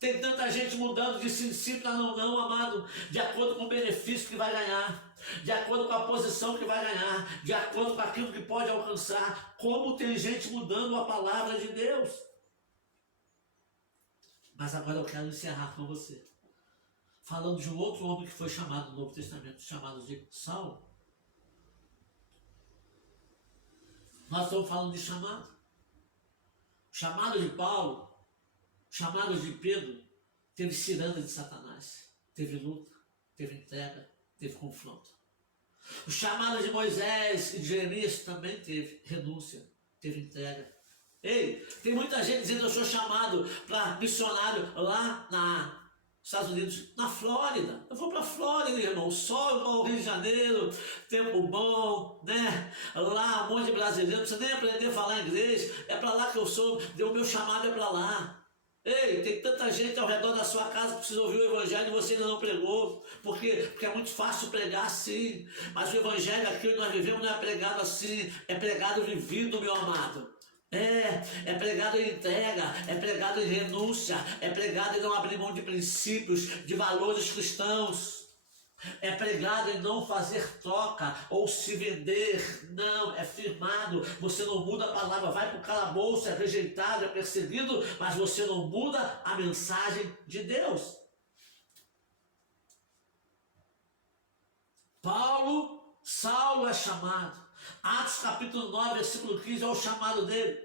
Tem tanta gente mudando de sim para não, amado, de acordo com o benefício que vai ganhar, de acordo com a posição que vai ganhar, de acordo com aquilo que pode alcançar. Como tem gente mudando a palavra de Deus. Mas agora eu quero encerrar com você, falando de um outro homem que foi chamado no Novo Testamento, chamado de Saulo. Nós estamos falando de chamado. Chamado de Paulo, chamado de Pedro, teve ciranda de Satanás, teve luta, teve entrega, teve confronto. O chamado de Moisés e de Jeremias também teve renúncia, teve entrega. Ei, tem muita gente dizendo: eu sou chamado para missionário lá nos Estados Unidos, na Flórida. Eu vou para a Flórida, irmão. Sol, irmão, Rio de Janeiro, tempo bom, né? Lá um monte de brasileiro, não precisa nem aprender a falar inglês. É para lá que eu sou, o meu chamado é para lá. Ei, tem tanta gente ao redor da sua casa que precisa ouvir o evangelho e você ainda não pregou. Porque é muito fácil pregar assim. Mas o evangelho aqui onde nós vivemos não é pregado assim, é pregado vivido, meu amado. É pregado em entrega, é pregado em renúncia, é pregado em não abrir mão de princípios, de valores cristãos. É pregado em não fazer troca ou se vender. Não, é firmado. Você não muda a palavra, vai para o calabouço, é rejeitado, é perseguido, mas você não muda a mensagem de Deus. Saulo é chamado. Atos capítulo 9, versículo 15 é o chamado dele.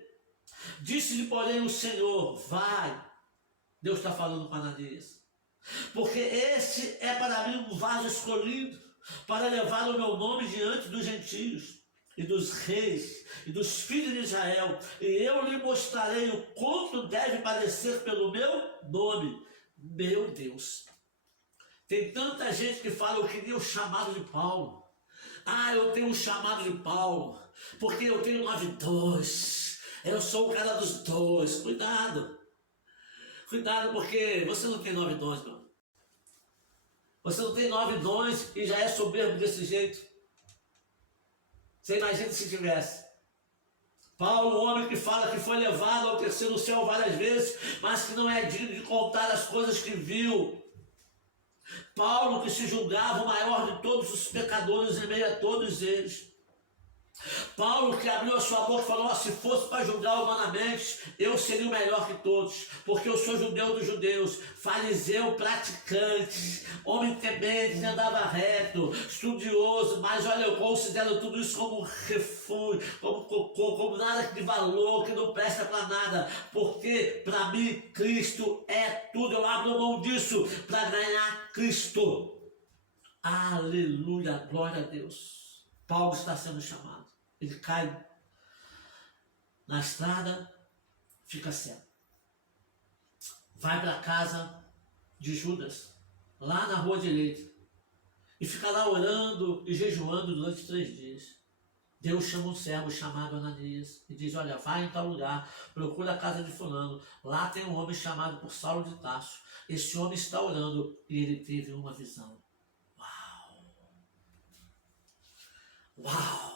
Disse-lhe, porém, o Senhor: vai. Deus está falando com Ananias. Porque este é para mim um vaso escolhido para levar o meu nome diante dos gentios e dos reis e dos filhos de Israel, e eu lhe mostrarei o quanto deve padecer pelo meu nome. Meu Deus, tem tanta gente que fala: eu queria o chamado de Paulo. Eu tenho um chamado de Paulo, porque eu tenho 9:2, eu sou o cara dos 2. Cuidado, porque você não tem 9 dons, meu. Você não tem 9 dons e já é soberbo desse jeito. Você imagina se tivesse. Paulo, o homem que fala que foi levado ao terceiro céu várias vezes, mas que não é digno de contar as coisas que viu. Paulo, que se julgava o maior de todos os pecadores em meio a todos eles. Paulo, que abriu a sua boca e falou: se fosse para julgar humanamente, eu seria o melhor que todos, porque eu sou judeu dos judeus, fariseu praticante, homem temente, andava reto, estudioso, mas olha, eu considero tudo isso como refúgio, como cocô, como nada de valor, que não presta para nada, porque para mim Cristo é tudo. Eu abro mão disso para ganhar Cristo. Aleluia, glória a Deus. Paulo está sendo chamado. Ele cai na estrada, fica cego. Vai para a casa de Judas, lá na rua direita, e fica lá orando e jejuando durante 3 dias. Deus chama um servo chamado Ananias e diz: olha, vai em tal lugar, procura a casa de fulano, lá tem um homem chamado por Saulo de Tarso. Esse homem está orando e ele teve uma visão. Uau!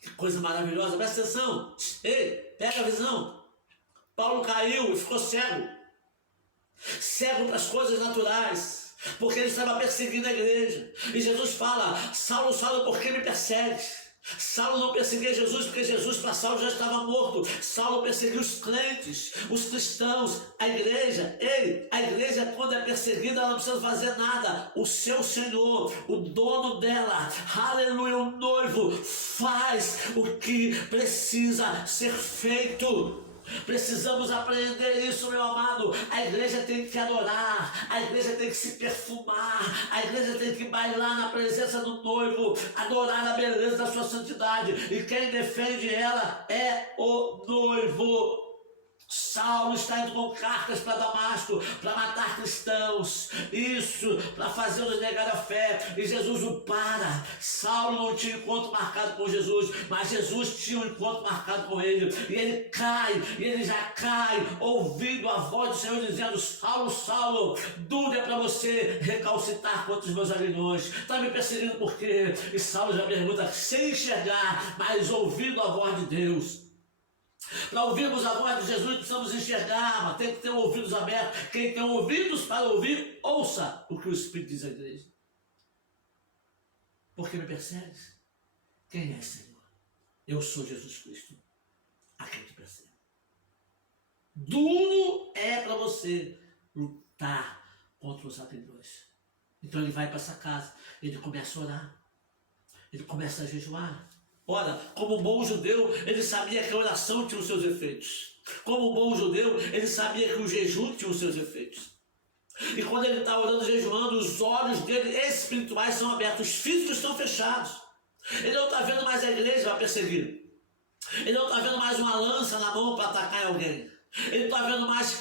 Que coisa maravilhosa! Presta atenção! Ei, pega a visão! Paulo caiu e ficou cego. Cego para as coisas naturais, porque ele estava perseguindo a igreja. E Jesus fala: Saulo, Saulo, por que me persegues? Saulo não perseguia Jesus porque Jesus para Saulo já estava morto. Saulo perseguiu os crentes, os cristãos, a igreja. Ei, a igreja, quando é perseguida, ela não precisa fazer nada. O seu Senhor, o dono dela, aleluia, o noivo, faz o que precisa ser feito. Precisamos aprender isso, meu amado. A igreja tem que adorar, a igreja tem que se perfumar, a igreja tem que bailar na presença do noivo, adorar a beleza da sua santidade, e quem defende ela é o noivo. Saulo está indo com cartas para Damasco para matar cristãos, isso, para fazê-los negar a fé, e Jesus o para. Saulo não tinha encontro marcado com Jesus, mas Jesus tinha um encontro marcado com ele, e ele cai, e ele já cai, ouvindo a voz do Senhor dizendo: Saulo, Saulo, duro é para você recalcitar contra os meus aguilhões, está me perseguindo por quê? E Saulo já pergunta, sem enxergar, mas ouvindo a voz de Deus. Para ouvirmos a voz de Jesus, precisamos enxergar, mas tem que ter ouvidos abertos. Quem tem ouvidos para ouvir, ouça o que o Espírito diz à igreja. Por que me persegues? Quem é, Senhor? Eu sou Jesus Cristo, a quem te persegue. Duro é para você lutar contra os aguilhões. Então ele vai para essa casa, ele começa a orar, ele começa a jejuar. Ora, como um bom judeu, ele sabia que a oração tinha os seus efeitos. Como um bom judeu, ele sabia que o jejum tinha os seus efeitos. E quando ele está orando, jejuando, os olhos dele espirituais são abertos, os físicos estão fechados. Ele não está vendo mais a igreja para perseguir. Ele não está vendo mais uma lança na mão para atacar alguém. Ele não está vendo mais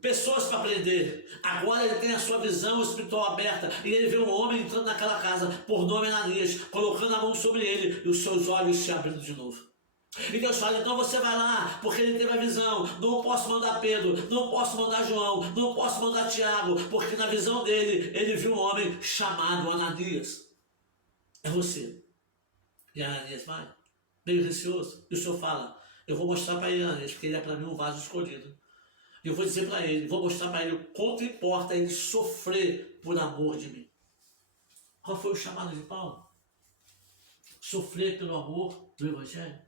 pessoas para prender. Agora ele tem a sua visão espiritual aberta, e ele vê um homem entrando naquela casa, por nome Ananias, colocando a mão sobre ele, e os seus olhos se abrindo de novo. E Deus fala: então você vai lá, porque ele teve a visão. Não posso mandar Pedro, não posso mandar João, não posso mandar Tiago, porque na visão dele, ele viu um homem chamado Ananias. É você. E Ananias vai, meio receoso, e o Senhor fala: eu vou mostrar para ele, Ananias, porque ele é para mim um vaso escolhido. E eu vou dizer para ele, vou mostrar para ele o quanto importa ele sofrer por amor de mim. Qual foi o chamado de Paulo? Sofrer pelo amor do Evangelho.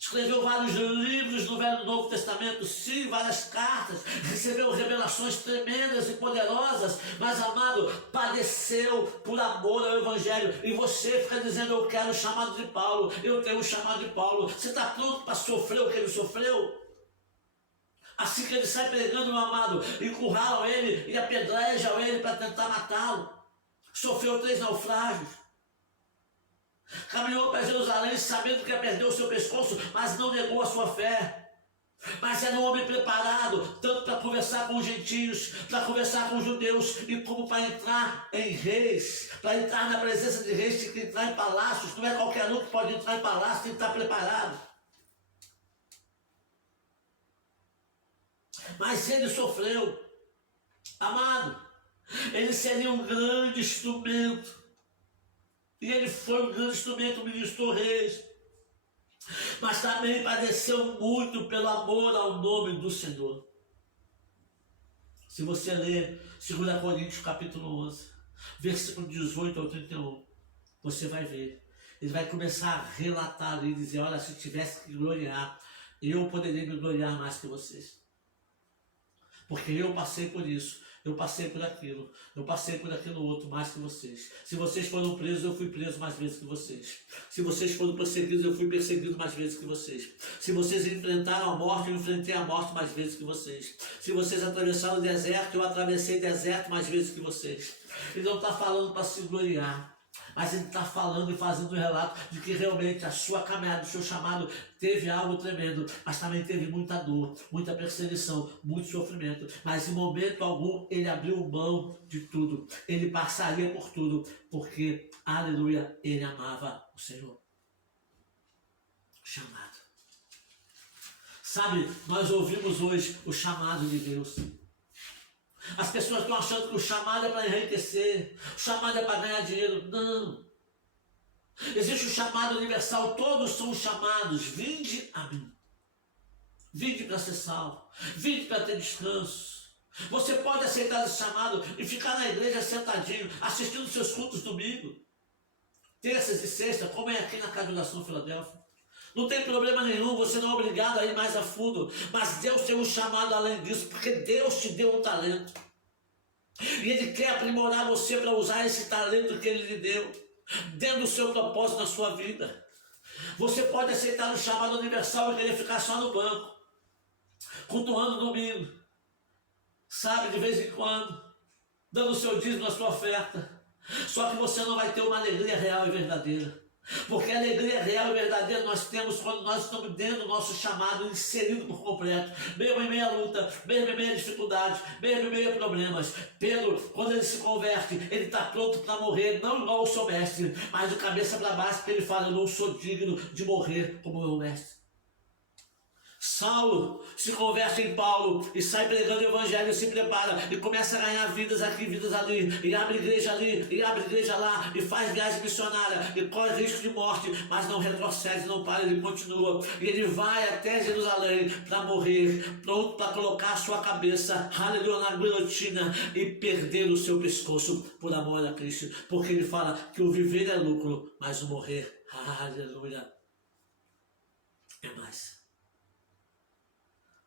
Escreveu vários livros no Velho e Novo Testamento, sim, várias cartas, recebeu revelações tremendas e poderosas, mas, amado, padeceu por amor ao Evangelho. E você fica dizendo: eu quero o chamado de Paulo, eu tenho o chamado de Paulo. Você está pronto para sofrer o que ele sofreu? Assim que ele sai pregando, meu amado, encurralam ele e apedrejam ele para tentar matá-lo. Sofreu 3 naufrágios. Caminhou para Jerusalém sabendo que ia perder o seu pescoço, mas não negou a sua fé. Mas era um homem preparado, tanto para conversar com os gentios, para conversar com os judeus, e como para entrar em reis, para entrar na presença de reis, tem que entrar em palácios. Não é qualquer um que pode entrar em palácio, tem que estar preparado. Mas ele sofreu, amado, ele seria um grande instrumento, e ele foi um grande instrumento, ministrou reis, mas também padeceu muito pelo amor ao nome do Senhor. Se você ler 2 Coríntios capítulo 11, versículo 18 ao 31, você vai ver, ele vai começar a relatar e dizer: olha, se tivesse que gloriar, eu poderia me gloriar mais que vocês. Porque eu passei por isso, eu passei por aquilo, eu passei por aquilo outro mais que vocês. Se vocês foram presos, eu fui preso mais vezes que vocês. Se vocês foram perseguidos, eu fui perseguido mais vezes que vocês. Se vocês enfrentaram a morte, eu enfrentei a morte mais vezes que vocês. Se vocês atravessaram o deserto, eu atravessei o deserto mais vezes que vocês. Ele não está falando para se gloriar, mas ele está falando e fazendo um relato de que realmente a sua caminhada, o seu chamado teve algo tremendo, mas também teve muita dor, muita perseguição, muito sofrimento. Mas em momento algum ele abriu mão de tudo, ele passaria por tudo, porque, aleluia, ele amava o Senhor. Chamado. Sabe, nós ouvimos hoje o chamado de Deus. As pessoas estão achando que o chamado é para enriquecer, o chamado é para ganhar dinheiro. Não. Existe o chamado universal, todos são chamados. Vinde a mim. Vinde para ser salvo. Vinde para ter descanso. Você pode aceitar esse chamado e ficar na igreja sentadinho, assistindo seus cultos domingo, terças e sextas, como é aqui na Casa de Oração Filadélfia. Não tem problema nenhum, você não é obrigado a ir mais a fundo, mas Deus tem um chamado além disso, porque Deus te deu um talento. E Ele quer aprimorar você para usar esse talento que Ele lhe deu, dentro do seu propósito na sua vida. Você pode aceitar o chamado universal e querer ficar só no banco, cultuando no domingo, sabe, de vez em quando, dando o seu dízimo na sua oferta. Só que você não vai ter uma alegria real e verdadeira. Porque a alegria real e verdadeira nós temos quando nós estamos dentro do nosso chamado, inserido por completo, mesmo em meio à luta, mesmo em meio a dificuldades, mesmo em meio a problemas. Pedro, quando ele se converte, ele está pronto para morrer, não igual o seu mestre, mas de cabeça para baixo, porque ele fala: eu não sou digno de morrer como o meu mestre. Saulo se converte em Paulo e sai pregando o evangelho, se prepara e começa a ganhar vidas aqui, vidas ali, e abre igreja ali, e abre igreja lá, e faz viagem missionária, e corre risco de morte, mas não retrocede, não para, ele continua, e ele vai até Jerusalém para morrer, pronto para colocar a sua cabeça, aleluia, na guilhotina e perder o seu pescoço por amor a Cristo, porque ele fala que o viver é lucro, mas o morrer, aleluia, é mais.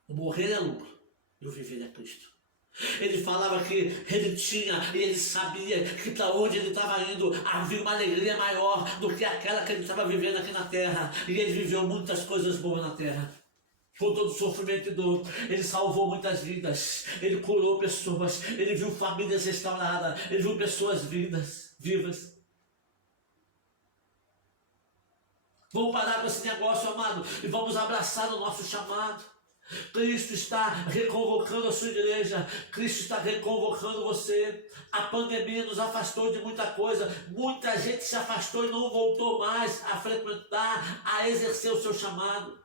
O morrer é lucro e o viver é Cristo. Ele falava que ele tinha e ele sabia que para onde ele estava indo havia uma alegria maior do que aquela que ele estava vivendo aqui na terra. E ele viveu muitas coisas boas na terra. Com todo sofrimento e dor, ele salvou muitas vidas, ele curou pessoas, ele viu famílias restauradas, ele viu pessoas vivas. Vamos parar com esse negócio, amado, e vamos abraçar o nosso chamado. Cristo está reconvocando a sua igreja, Cristo está reconvocando você. A pandemia nos afastou de muita coisa, muita gente se afastou e não voltou mais a frequentar, a exercer o seu chamado.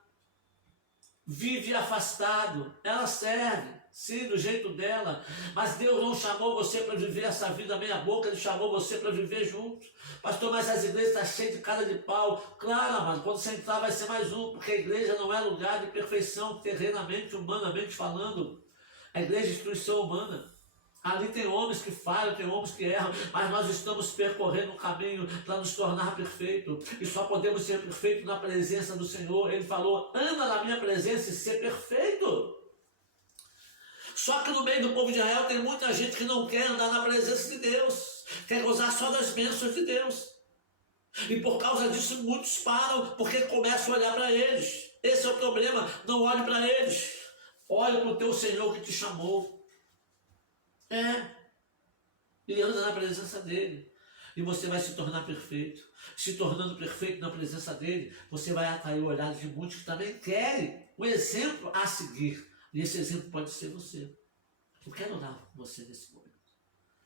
Vive afastado, ela serve, sim, do jeito dela, mas Deus não chamou você para viver essa vida meia boca, Ele chamou você para viver junto. Pastor, mas as igrejas estão cheias de cara de pau. Claro, amado, quando você entrar vai ser mais um, porque a igreja não é lugar de perfeição, terrenamente, humanamente falando. A igreja é instituição humana. Ali tem homens que falham, tem homens que erram, mas nós estamos percorrendo um caminho para nos tornar perfeitos. E só podemos ser perfeitos na presença do Senhor. Ele falou: anda na minha presença e ser perfeito. Só que no meio do povo de Israel tem muita gente que não quer andar na presença de Deus, quer gozar só das bênçãos de Deus. E por causa disso muitos param, porque começam a olhar para eles. Esse é o problema, não olhe para eles. Olhe para o teu Senhor que te chamou. E anda na presença dele. E você vai se tornar perfeito. Se tornando perfeito na presença dele, você vai atrair o olhar de muitos que também querem um exemplo a seguir. E esse exemplo pode ser você. Eu quero orar com você nesse momento.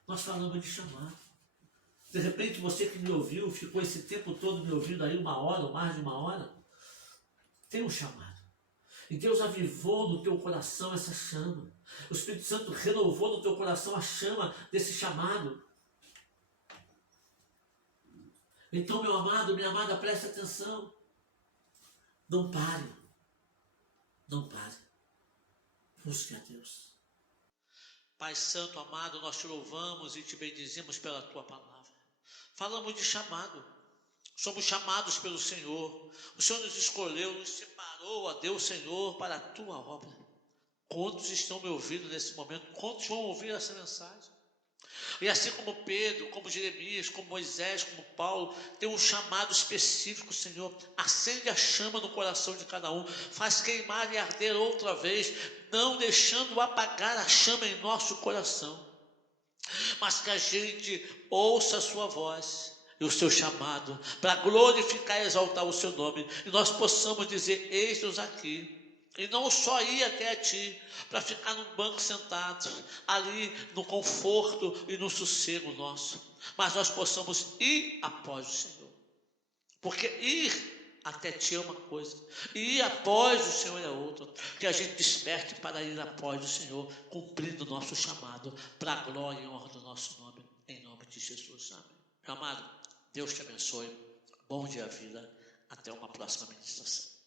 Nós falamos de chamar. De repente você que me ouviu, ficou esse tempo todo me ouvindo aí 1 hora ou mais de 1 hora, tem um chamado. E Deus avivou no teu coração essa chama. O Espírito Santo renovou no teu coração a chama desse chamado. Então, meu amado, minha amada, preste atenção. Não pare. Não pare. Busque a Deus. Pai Santo, amado, nós te louvamos e te bendizemos pela tua palavra. Falamos de chamado. Somos chamados pelo Senhor. O Senhor nos escolheu, nos separou, a Deus, Senhor, para a tua obra. Quantos estão me ouvindo nesse momento? Quantos vão ouvir essa mensagem? E assim como Pedro, como Jeremias, como Moisés, como Paulo, tem um chamado específico, Senhor. Acende a chama no coração de cada um. Faz queimar e arder outra vez, não deixando apagar a chama em nosso coração. Mas que a gente ouça a sua voz e o seu chamado, para glorificar e exaltar o seu nome, e nós possamos dizer: eis-nos aqui, e não só ir até a ti, para ficar num banco sentado, ali no conforto e no sossego nosso, mas nós possamos ir após o Senhor, porque ir até ti é uma coisa, e ir após o Senhor é outra. Que a gente desperte para ir após o Senhor, cumprindo o nosso chamado, para a glória e honra do nosso nome, em nome de Jesus, amém. Meu amado, Deus te abençoe, bom dia à vida, até uma próxima ministração.